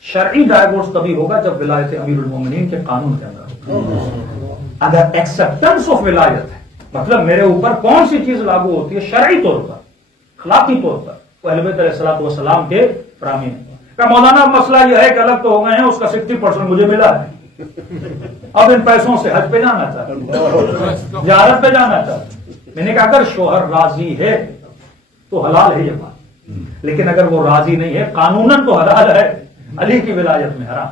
شرعی ڈائیورس تبھی ہوگا جب ولایت امیر المومنین کے قانون کے اندر ہوگا. اگر ایکسپٹنس آف ولایت ہے, مطلب میرے اوپر کون سی چیز لاگو ہوتی ہے شرعی طور پر, اخلاقی طور پر, وہ اہل بیت علیہ الصلوۃ والسلام کے فرامین ہے. کہ مولانا مسئلہ یہ ہے کہ الگ تو ہو گئے ہیں، اس کا 60% مجھے ملا ہے، اب ان پیسوں سے حج پہ جانا چاہتا ہوں، زیارت پہ جانا چاہتا ہوں۔ میں نے کہا اگر شوہر راضی ہے تو حلال ہے یہ بات، لیکن اگر وہ راضی نہیں ہے قانوناً تو حلال ہے، علی کی ولایت میں حرام۔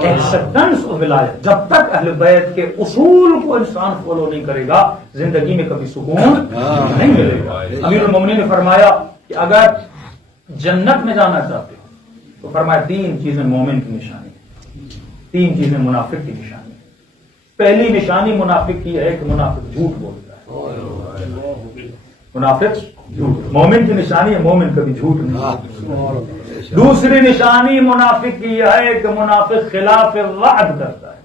ایکسپٹنس آف ولایت، جب تک اہل بیت کے اصول کو انسان فالو نہیں کرے گا زندگی میں کبھی سکون نہیں ملے گا۔ امیر المومنین نے فرمایا کہ اگر جنت میں جانا چاہتے ہو تو فرمایا 3 چیزیں مومن کی نشانی ہے، 3 چیزیں منافق کی نشانی ہے۔ پہلی نشانی منافق کی ہے کہ منافق جھوٹ بولتا ہے، منافق جھوٹ، مومن کی نشانی ہے مومن کبھی جھوٹ نہیں۔ دوسری نشانی منافق کی ہے کہ منافق خلاف وعد کرتا ہے،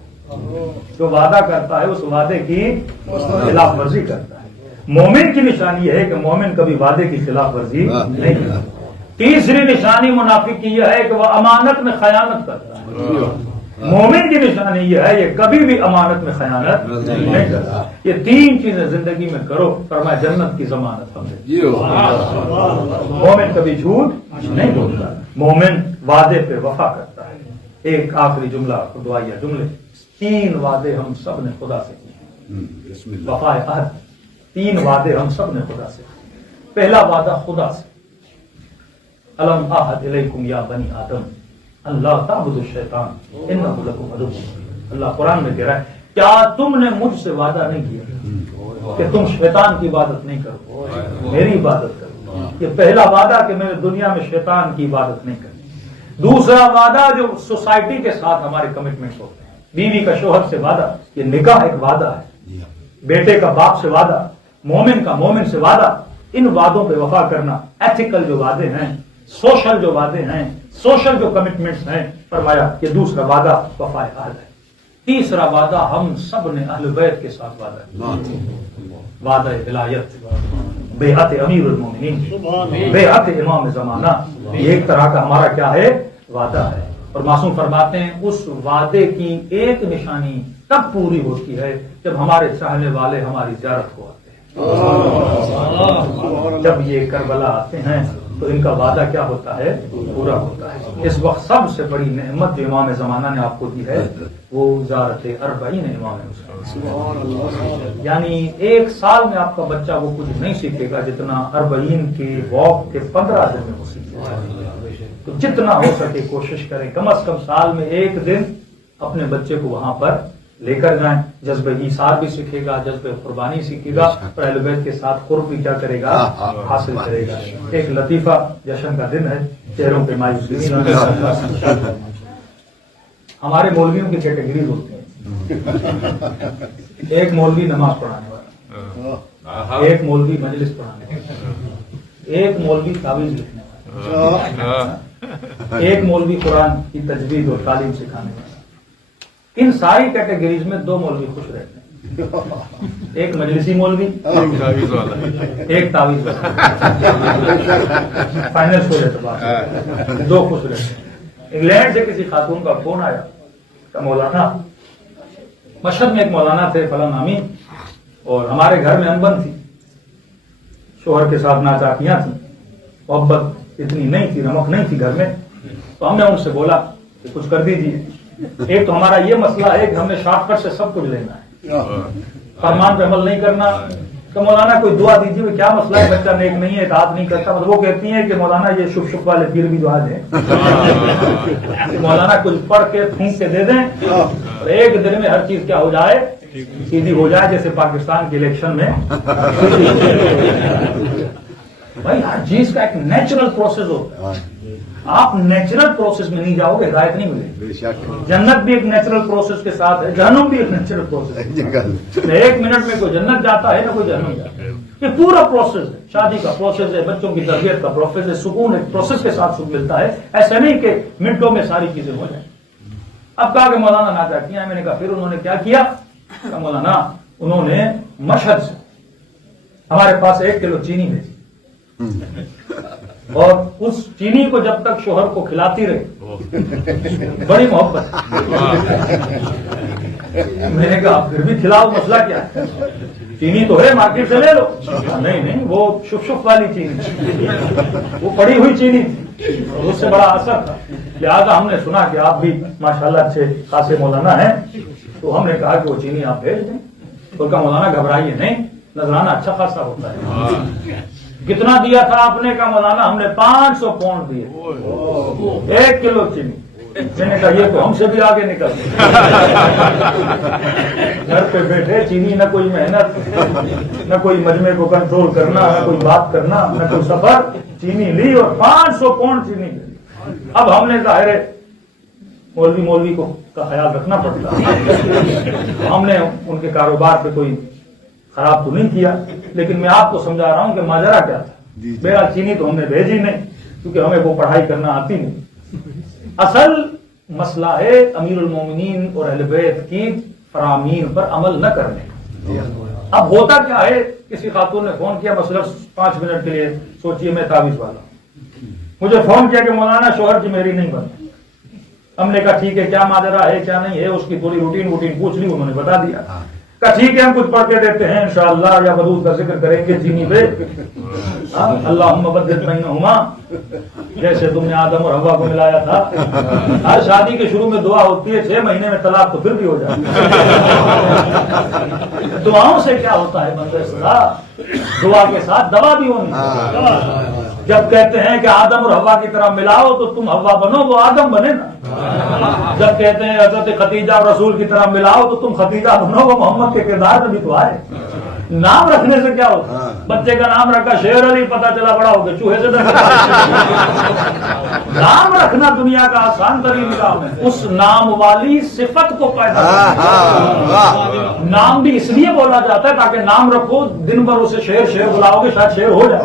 جو وعدہ کرتا ہے اس وعدے کی خلاف ورزی کرتا ہے۔ مومن کی نشانی یہ ہے کہ مومن کبھی وعدے کی خلاف ورزی نہیں کرتا۔ تیسری نشانی منافق کی یہ ہے کہ وہ امانت میں خیانت کرتا ہے، مومن کی نشانی یہ ہے یہ کبھی بھی امانت میں خیانت نہیں کرتا۔ یہ 3 چیزیں زندگی میں کرو، فرمایا جنت کی ضمانت ہمیں۔ مومن کبھی جھوٹ نہیں بولتا، مومن وعدے پہ وفا کرتا ہے۔ ایک آخری جملہ، دعائیہ جملے، 3 وعدے ہم سب نے خدا سے کیے، وفا عہد، 3 وعدے ہم سب نے خدا سے کیے۔ پہلا وعدہ خدا سے، الم اعہد الیکم یا بنی آدم اللہ تعبدوا الشیطان انہ لکم عدو۔ اللہ قرآن میں کہہ رہا ہے کیا تم نے مجھ سے وعدہ نہیں کیا کہ تم شیطان کی عبادت نہیں کرو، میری عبادت کرو؟ یہ پہلا وعدہ کہ میں دنیا میں شیطان کی عبادت نہیں کروں۔ دوسرا وعدہ جو سوسائٹی کے ساتھ ہمارے کمٹمنٹ ہوتے ہیں، بیوی کا شوہر سے وعدہ، یہ نکاح ایک وعدہ ہے، بیٹے کا باپ سے وعدہ، مومن کا مومن سے وعدہ، ان وعدوں پہ وفا کرنا۔ ایتھیکل جو وعدے ہیں، سوشل جو وعدے ہیں، سوشل جو کمٹمنٹس ہیں، فرمایا یہ دوسرا وعدہ وفا عہد ہے۔ تیسرا وعدہ ہم سب نے اہل بیت کے ساتھ وعدہ ہے، وعدہ ولایت، بیعت امیر المومنین، بیعت امام زمانہ، یہ ایک طرح کا ہمارا کیا ہے وعدہ ہے۔ اور معصوم فرماتے ہیں اس وعدے کی ایک نشانی تب پوری ہوتی ہے جب ہمارے چاہنے والے ہماری زیارت کو آتے ہیں، جب یہ کربلا آتے ہیں تو ان کا وعدہ کیا ہوتا ہے پورا ہوتا ہے۔ اس وقت سب سے بڑی نعمت جو امام زمانہ نے آپ کو دی ہے وہ زیارت 40 امام حسین، یعنی 1 سال میں آپ کا بچہ وہ کچھ نہیں سیکھے گا جتنا 40 کے واک کے 15 دن میں وہ سیکھے گا۔ تو جتنا ہو سکے کوشش کریں، کم از کم سال میں 1 دن اپنے بچے کو وہاں پر لے کر جائیں، جذبہ ایثار بھی سیکھے گا، جذبہ قربانی سیکھے گا، اور اہل بیت کے ساتھ قرب بھی کیا کرے گا حاصل کرے گا۔ ایک لطیفہ، جشن کا دن ہے، چہروں پہ مایوسی، ہمارے مولویوں کی کیٹیگریز ہوتی ہیں، ایک مولوی نماز پڑھانے والا، ایک مولوی مجلس پڑھانے والا، ایک مولوی تعویذ لکھنے والا، ایک مولوی قرآن کی تجوید اور تعلیم سکھانے والا۔ ان ساری کیٹیگریز میں 2 مولوی خوش رہتے ہیں، ایک مجلسی مولوی، ایک تعویذ والا، فائنینس اعتبار سے 2 خوش رہتے ہیں۔ انگلینڈ سے کسی خاتون کا فون آیا کہ مولانا، مشہد میں ایک مولانا تھے فلاں نامی، اور ہمارے گھر میں انبن تھی، شوہر کے ساتھ ناچاکیاں تھیں، محبت اتنی نہیں تھی، نمک نہیں تھی گھر میں، تو ہم نے ان سے بولا کہ کچھ کر دیجیے۔ ایک تو ہمارا یہ مسئلہ ہے کہ ہم نے شارٹ کٹ سے سب کچھ لینا ہے، فرمان پہ عمل نہیں کرنا، تو مولانا کوئی دعا دیجیے، کیا مسئلہ ہے، بچہ نیک نہیں ہے، اطاعت نہیں کرتا، مطلب وہ کہتی ہیں کہ مولانا یہ شپ شپ والے پیر بھی دعا دیں، مولانا کچھ پڑھ کے پھونک کے دے دیں اور 1 دن میں ہر چیز کیا ہو جائے، سیدھی ہو جائے، جیسے پاکستان کے الیکشن میں۔ بھائی ہر چیز کا ایک نیچرل پروسیس ہوتا ہے، آپ نیچرل پروسیس میں نہیں جاؤ گے ہدایت نہیں ملے گی۔ جنت بھی ایک نیچرل پروسیس کے ساتھ ہے، جہنم بھی ایک نیچرل پروسیس ہے، 1 منٹ میں کوئی جنت جاتا ہے نہ کوئی جہنم جاتا ہے، یہ پورا پروسیس ہے، شادی کا پروسیس ہے، بچوں کی تربیت کا پروسیس ہے، سکون ایک پروسیس کے ساتھ سکھ ملتا ہے، ایسا نہیں کہ منٹوں میں ساری چیزیں ہو جائیں۔ اب کہا کہ مولانا ناچاکیاں ہیں، میں نے کہا پھر انہوں نے کیا کیا، کہ مولانا انہوں نے مشہد سے ہمارے پاس 1 کلو چینی بھیجی، اور اس چینی کو جب تک شوہر کو کھلاتی رہی، بڑی محبت، میں نے کہا پھر بھی کھلاؤ، مسئلہ کیا ہے، چینی تو ہے مارکیٹ سے لے لو، نہیں وہ شف شف والی چینی، وہ پڑی ہوئی چینی، اس سے بڑا اثر تھا. لہٰذا ہم نے سنا کہ آپ بھی ماشاءاللہ اچھے خاصے مولانا ہیں, تو ہم نے کہا کہ وہ چینی آپ بھیج دیں. تو کہا مولانا گھبرائیے نہیں, نذرانہ اچھا خاصا ہوتا ہے. کتنا دیا تھا آپ نے؟ کہا مولانا ہم نے 500 پاؤنڈ دیے, 1 کلو چینی. میں نے کہا یہ تو ہم سے بھی آگے نکل گئے. گھر پہ بیٹھے چینی, نہ کوئی محنت, نہ کوئی مجمع کو کنٹرول کرنا, نہ کوئی بات کرنا, نہ کوئی سفر. چینی لی اور 500 پاؤنڈ چینی لی. اب ہم نے ظاہر ہے مولوی کو کا خیال رکھنا پڑتا. ہم نے ان کے کاروبار پہ کوئی خراب تو نہیں کیا, لیکن میں آپ کو سمجھا رہا ہوں کہ ماجرا کیا تھا. میرا چینی تو ہم نے بھیجی نہیں, کیونکہ ہمیں وہ پڑھائی کرنا آتی نہیں. اصل مسئلہ ہے امیر المومنین اور اہل بیت کی فرامین پر عمل نہ کرنے. اب ہوتا کیا ہے, کسی خاتون نے فون کیا, مثلا 5 منٹ کے لیے سوچیے میں تعویذ والا, مجھے فون کیا کہ مولانا شوہر کی میری نہیں بنتی. ہم نے کہا ٹھیک ہے, کیا ماجرا ہے کیا نہیں ہے, اس کی تھوڑی روٹین پوچھ لی, انہوں نے بتا دیا. کہا ٹھیک ہے ہم کچھ پڑھ کے دیتے ہیں انشاءاللہ, یا ودود کا ذکر کریں گے چینی پہ. اللہم بدل بینہما, جیسے تم نے آدم اور حوا کو ملایا تھا. ہر شادی کے شروع میں دعا ہوتی ہے, 6 مہینے میں طلاق تو پھر بھی ہو جاتی ہے. دعاؤں سے کیا ہوتا ہے بندے خدا, دعا کے ساتھ دوا بھی ہونی. جب کہتے ہیں کہ آدم اور حوا کی طرح ملاؤ تو تم حوا بنو, وہ آدم بنے نا. جب کہتے ہیں حضرت خدیجہ اور رسول کی طرح ملاؤ تو تم خدیجہ بنو, وہ محمد کے کردار میں بھی تو آئے. نام رکھنے سے کیا ہوتا ہے؟ بچے کا نام رکھا شیر علی, پتا چلا بڑا ہو گیا چوہے سے نام رکھنا دنیا کا آسان ترین کام ہے. اس نام والی صفت کو پیدا کرنا. نام بھی اس لیے بولا جاتا ہے تاکہ نام رکھو, دن بھر اسے شیر بلاؤ گے شاید شیر ہو جائے.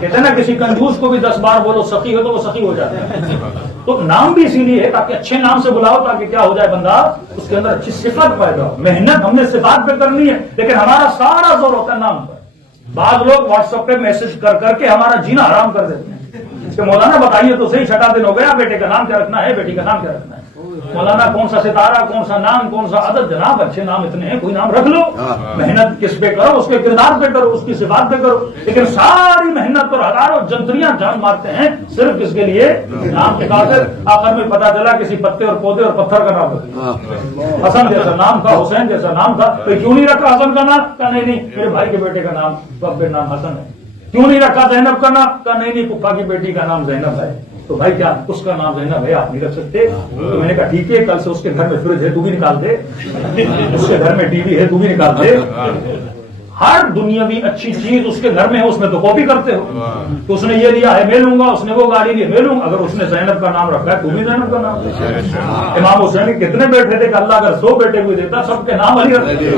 کہتے ہیں نا کسی کنجوس کو بھی 10 بار بولو سخی ہو تو وہ سخی ہو جاتا ہے. تو نام بھی اسی لیے ہے تاکہ اچھے نام سے بلاؤ, تاکہ کیا ہو جائے بندہ اس کے اندر اچھی صفت پیدا ہو. محنت ہم نے صفات پہ کرنی ہے, لیکن ہمارا سارا زور ہوتا ہے نام پر. بعض لوگ واٹس ایپ پہ میسج کر کے ہمارا جینا حرام کر دیتے ہیں کہ مولانا بتائیے تو صحیح, 6 دن ہو گیا, بیٹے کا نام کیا رکھنا ہے, بیٹی کا نام کیا رکھنا ہے. مولانا کون سا ستارہ, کون سا نام, کون سا عدد. جناب اچھے نام اتنے ہیں, کوئی نام رکھ لو. محنت کس پہ کرو, اس کے کردار پہ کرو, اس کی صفات پہ کرو. لیکن ساری محنت پر ہزاروں جنتریاں جان مارتے ہیں صرف کس کے لیے, نام کے خاطر. آخر میں پتا چلا کسی پتے اور پودے اور پتھر کا نام رکھا. حسن جیسا نام تھا, حسین جیسا نام تھا, تو کیوں نہیں رکھا حسن کا نام؟ کہا نہیں میرے بھائی کے بیٹے کا نام باپ نام حسن ہے. کیوں نہیں رکھا زینب کا نام؟ کہا نہیں پپا کی بیٹی کا نام زینب ہے. تو بھائی کیا اس کا نام زینب ہے, آپ نہیں رکھ سکتے؟ تو میں نے کہا ٹھیک ہے, کل سے اس کے گھر میں فریج ہے تو بھی نکال دے, اس کے گھر میں ٹی وی ہے تو بھی نکال دے. ہر دنیاوی اچھی چیز اس کے گھر میں ہے, اس میں تو کاپی کرتے ہو. تو اس نے یہ لیا ہے میں لوں گا, اس نے وہ گاڑی لی میں لوں گا. اگر اس نے زینب کا نام رکھا ہے تو بھی زینب کا نام. امام حسین کتنے بیٹے تھے کہ اللہ اگر 100 بیٹے کو دیتا, سب کے نام علی رکھتے.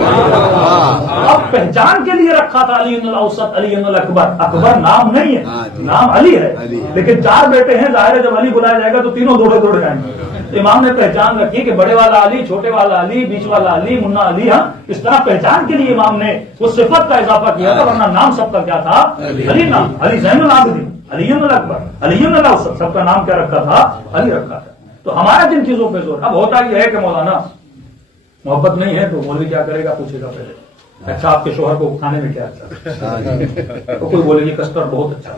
اب پہچان کے لیے رکھا تھا علی الاوسط, علی الاکبر. اکبر نام نہیں ہے, نام علی ہے, لیکن 4 بیٹے ہیں, ظاہر ہے جب علی بلایا جائے گا تو تینوں دوڑے جائیں گے. امام نے پہچان رکھی کہ بڑے والا علی, چھوٹے والا علی, بیچ والا علی, منا علی. ہاں, اس طرح پہچان کے لیے امام نے وہ صفت کا اضافہ کیا تھا, ورنہ نام سب کا کیا تھا, علی نام. علی زین العابدین, علی الاکبر, علی الاوسط, سب کا نام کیا رکھا تھا, علی رکھا تھا. تو ہمارا جن چیزوں پہ زور. اب ہوتا یہ ہے کہ مولانا محبت نہیں ہے تو مولوی کیا کرے گا, پوچھے گا پہلے اچھا آپ کے شوہر کو کھانے میں کیا اچھا, تو کوئی بولے گی کسٹرڈ بہت اچھا,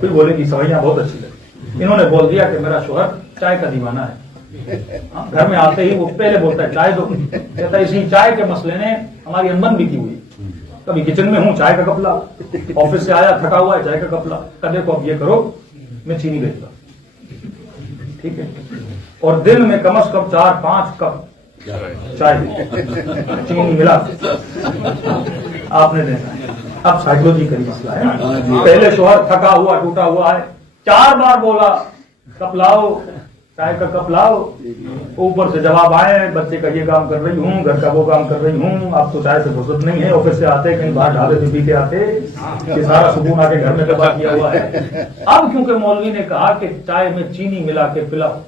کوئی بولے گی سوئیاں بہت اچھی لگی. انہوں نے بول دیا کہ میرا شوہر چائے کا دیوانہ ہے. گھر میں آتے ہی وہ پہلے بولتا ہے چائے دو. کہتا ہے اسی چائے کے مسئلے نے ہماری انبن بھی کی ہوئی. کبھی کچن میں ہوں چائے کا کپ لا, آفس سے آیا تھکا ہوا ہے چائے کا کپ لا. کدے کو اب یہ کرو میں چینی بھیجتا, ٹھیک ہے, اور دن میں کم از کم 4-5 کپ چائے چینی ملا آپ نے دینا ہے. اب سائیکولوجی کا مسئلہ ہے. پہلے شوہر تھکا ہوا ٹوٹا ہوا ہے, 4 بار بولا کپ لاؤ, چائے کا کپ لاؤ, اوپر سے جواب آئے بچے کا یہ کام کر رہی ہوں, گھر کا وہ کام کر رہی ہوں, آپ تو چائے سے فرصت نہیں ہے, آفس سے آتے کہیں باہر ڈھابے سے پی کے آتے, یہ سارا سکون آ کے گھر میں تباہ کیا ہوا ہے. اب کیونکہ مولوی نے کہا کہ چائے میں چینی ملا کے پلاؤ,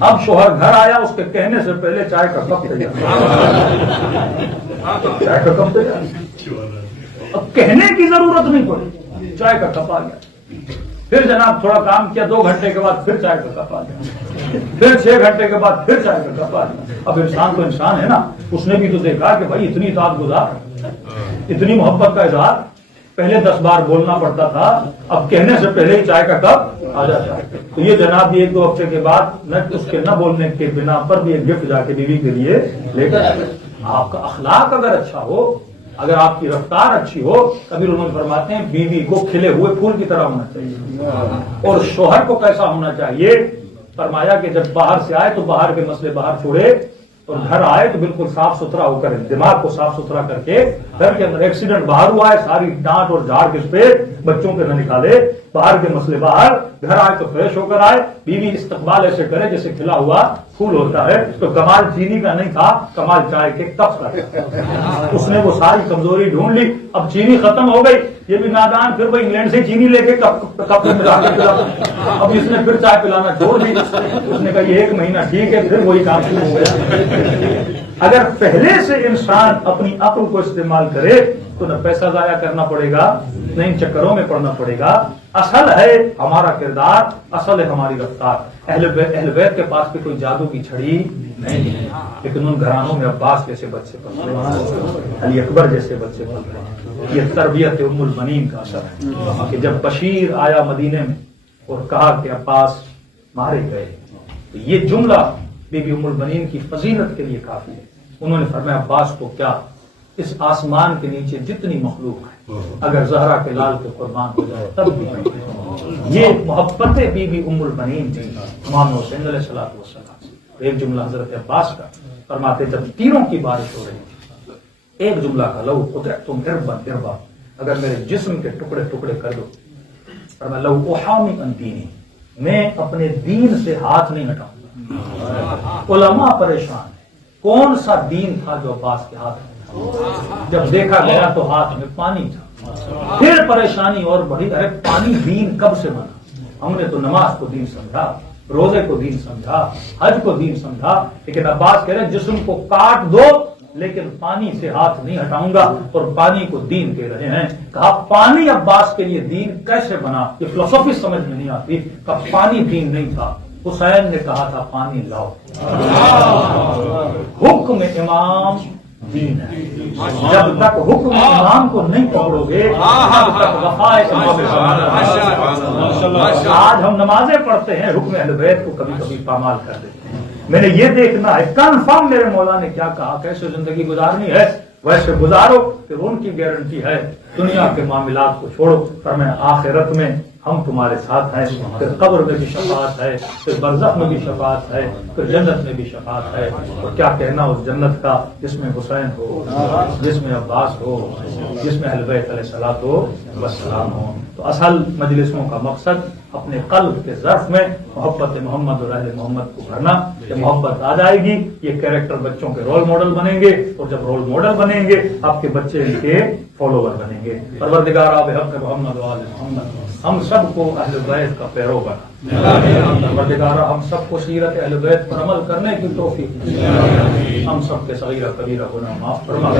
اب شوہر گھر آیا, اس کے کہنے سے پہلے چائے کا کپ تیار, چائے کا کپ تیار. اب کہنے کی ضرورت نہیں پڑی, چائے کا کپ آ گیا. پھر جناب تھوڑا کام کیا, 2 گھنٹے کے بعد پھر چائے کا کپ آ گیا, پھر 6 گھنٹے کے بعد پھر چائے کا کپ آ گیا. اب انسان تو انسان ہے نا, اس نے بھی تو دیکھا کہ بھائی اتنی اطاعت گزار, اتنی محبت کا اظہار, پہلے 10 بار بولنا پڑتا تھا، اب کہنے سے پہلے ہی چائے کا کپ آ جاتا ہے۔ تو یہ جناب بھی 1-2 ہفتے کے بعد نہ اس کے نہ بولنے کے بنا پر بھی ایک گفٹ جا کے بیوی کے لیے لے کر آئے۔ آپ کا اخلاق اگر اچھا ہو، اگر آپ کی رفتار اچھی ہو، کبیر انہوں نے فرماتے ہیں بیوی کو کھلے ہوئے پھول کی طرح ہونا چاہیے۔ اور شوہر کو کیسا ہونا چاہیے؟ فرمایا کہ جب باہر سے آئے تو باہر کے مسئلے باہر چھوڑے، اور گھر آئے تو بالکل صاف ستھرا ہو کر دماغ کو صاف ستھرا کر کے گھر کے اندر ایکسیڈنٹ باہر ہوا ہے ساری ڈانٹ اور جھاڑ کس پہ بچوں کے نہ نکالے، باہر کے مسئلے باہر، گھر آئے تو فریش ہو کر آئے، بیوی استقبال ایسے کرے جیسے کھلا ہوا پھول ہوتا ہے۔ تو کمال چینی کا نہیں تھا، کمال چائے کے کپ کا تھا۔ اس نے وہ ساری کمزوری ڈھونڈ لی، اب چینی ختم ہو گئی، یہ بھی نادان پھر وہ انگلینڈ سے چینی لے کے کپ میں ملا کے پلا، اب اس نے پھر چائے پلانا چھوڑ دی۔ اس نے کہا یہ 1 مہینہ ٹھیک ہے، پھر وہی کام شروع ہو گیا۔ اگر پہلے سے انسان اپنی عقل کو استعمال کرے تو نہ پیسہ ضائع کرنا پڑے گا، نہ ان چکروں میں پڑنا پڑے گا۔ اصل ہے ہمارا کردار، اصل ہے ہماری رفتار۔ اہل بیت کے پاس بھی کوئی جادو کی چھڑی نہیں ہے، لیکن ان گھرانوں میں عباس جیسے بچے پل رہے ہیں، علی اکبر جیسے بچے پل رہے ہیں۔ یہ تربیت ام المنین کا اثر ہے کہ جب بشیر آیا مدینے میں اور کہا کہ عباس مارے گئے، تو یہ جملہ بی بی ام المنین کی فضیلت کے لیے کافی ہے۔ انہوں نے فرمایا عباس کو کیا، اس آسمان کے نیچے جتنی مخلوق ہے اگر زہرا کے لال کے قربان ہو جائے تب بھی نہیں۔ یہ محبت بی بی ام المنین تھی امام حسین علیہ الصلوۃ والسلام سے۔ ایک جملہ حضرت عباس کا فرماتے جب تیروں کی بارش ہو رہی تھی، ایک جملہ کا لو قطعتم اربا اربا، اگر میرے جسم کے ٹکڑے ٹکڑے کر دو، فرمایا لو احامی ان دینی، میں اپنے دین سے ہاتھ نہیں ہٹاؤں گا۔ علماء پریشان، کون سا دین تھا جو عباس کے ہاتھ میں؟ جب دیکھا گیا تو ہاتھ میں پانی تھا، پھر پریشانی اور بڑھی، ارے پانی دین کب سے بنا؟ ہم نے تو نماز کو دین سمجھا، روزے کو دین سمجھا، حج کو دین سمجھا، لیکن عباس کہہ رہے جسم کو کاٹ دو لیکن پانی سے ہاتھ نہیں ہٹاؤں گا، اور پانی کو دین کہہ رہے ہیں۔ کہا پانی عباس کے لیے دین کیسے بنا؟ یہ فلسفی سمجھ میں نہیں آتی۔ کہا پانی دین نہیں تھا، حسین نے کہا تھا پانی لاؤ۔ حکم امام دین ہے، جب تک حکم امام کو نہیں پکڑو گے تب تک وفائے امام۔ آج ہم نمازیں پڑھتے ہیں، حکم اہل بیت کو کبھی کبھی پامال کر دیتے ہیں۔ میں نے یہ دیکھنا ہے کنفرم میرے مولا نے کیا کہا، کیسے زندگی گزارنی ہے ویسے گزارو، پھر ان کی گارنٹی ہے دنیا کے معاملات کو چھوڑو، پر میں آخرت میں ہم تمہارے ساتھ ہیں، پھر قبر میں بھی شفاعت ہے، پھر برزخ میں بھی شفاعت ہے، پھر جنت میں بھی شفاعت ہے۔ اور کیا کہنا اس جنت کا جس میں حسین ہو، جس میں عباس ہو، جس میں اہل بیت علیہ الصلوۃ والسلام ہو۔ تو اصل مجلسوں کا مقصد اپنے قلب کے ظرف میں محبت محمد اور اہل محمد کو بھرنا، کہ محبت آ جائے گی، یہ کیریکٹر بچوں کے رول ماڈل بنیں گے، اور جب رول ماڈل بنیں گے آپ کے بچے ان کے فالوور بنیں گے۔ پروردگار بحق محمد و آل محمد ہم سب کو اہل بیت کا پیرو بنا، پروردگار ہم سب کو سیرت اہل بیت پر عمل کرنے کی توفیق، ہم سب کے صغیرہ کبیرہ گناہ معاف فرما،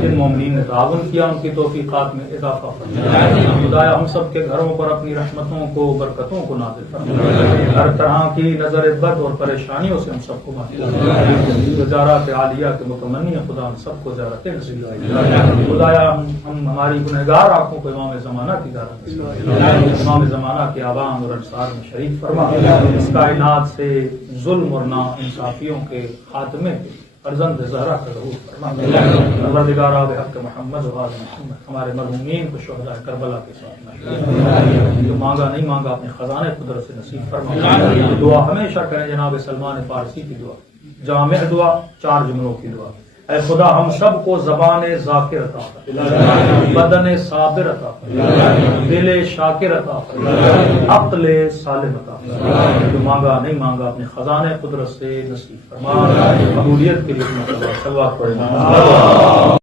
جن مومنین نے تعاون کیا ان کی توفیقات میں اضافہ فرما، خدایا ہم سب کے گھروں پر اپنی رحمتوں کو برکتوں کو نازل فرما، ہر طرح کی نظر بد اور پریشانیوں سے ہم سب کو محفوظ، زیارات عالیہ کے متمنی خدا ہم سب کو زیارت نصیب فرما، خدایا ہم ہماری گنہگار آنکھوں کو امام زمانہ کی زیارت نصیب فرما، امام زمانہ کے عوام اور انصار میں شریک فرما، اس کائنات سے ظلم اور ناانصافیوں کے خاتمے فرزند زہرا کا ظہور فرما، پروردگار بحق محمد و آل محمد ہمارے مرحومین کو شہداء کربلا کے ساتھ جو مانگا نہیں مانگا اپنے خزانے قدرت سے نصیب فرما۔ دعا ہمیشہ کریں جناب سلمان فارسی کی دعا، جامع دعا، 4 جملوں کی دعا۔ اے خدا ہم سب کو زبان ذاکر عطا فرما، بدن صابر عطا فرما، دل شاکر عطا فرما، عقل سالم عطا فرما، جو مانگا نہیں مانگا اپنے خزانے قدرت سے نصیب فرما۔ قبولیت کے لیے صلوات پڑھیں۔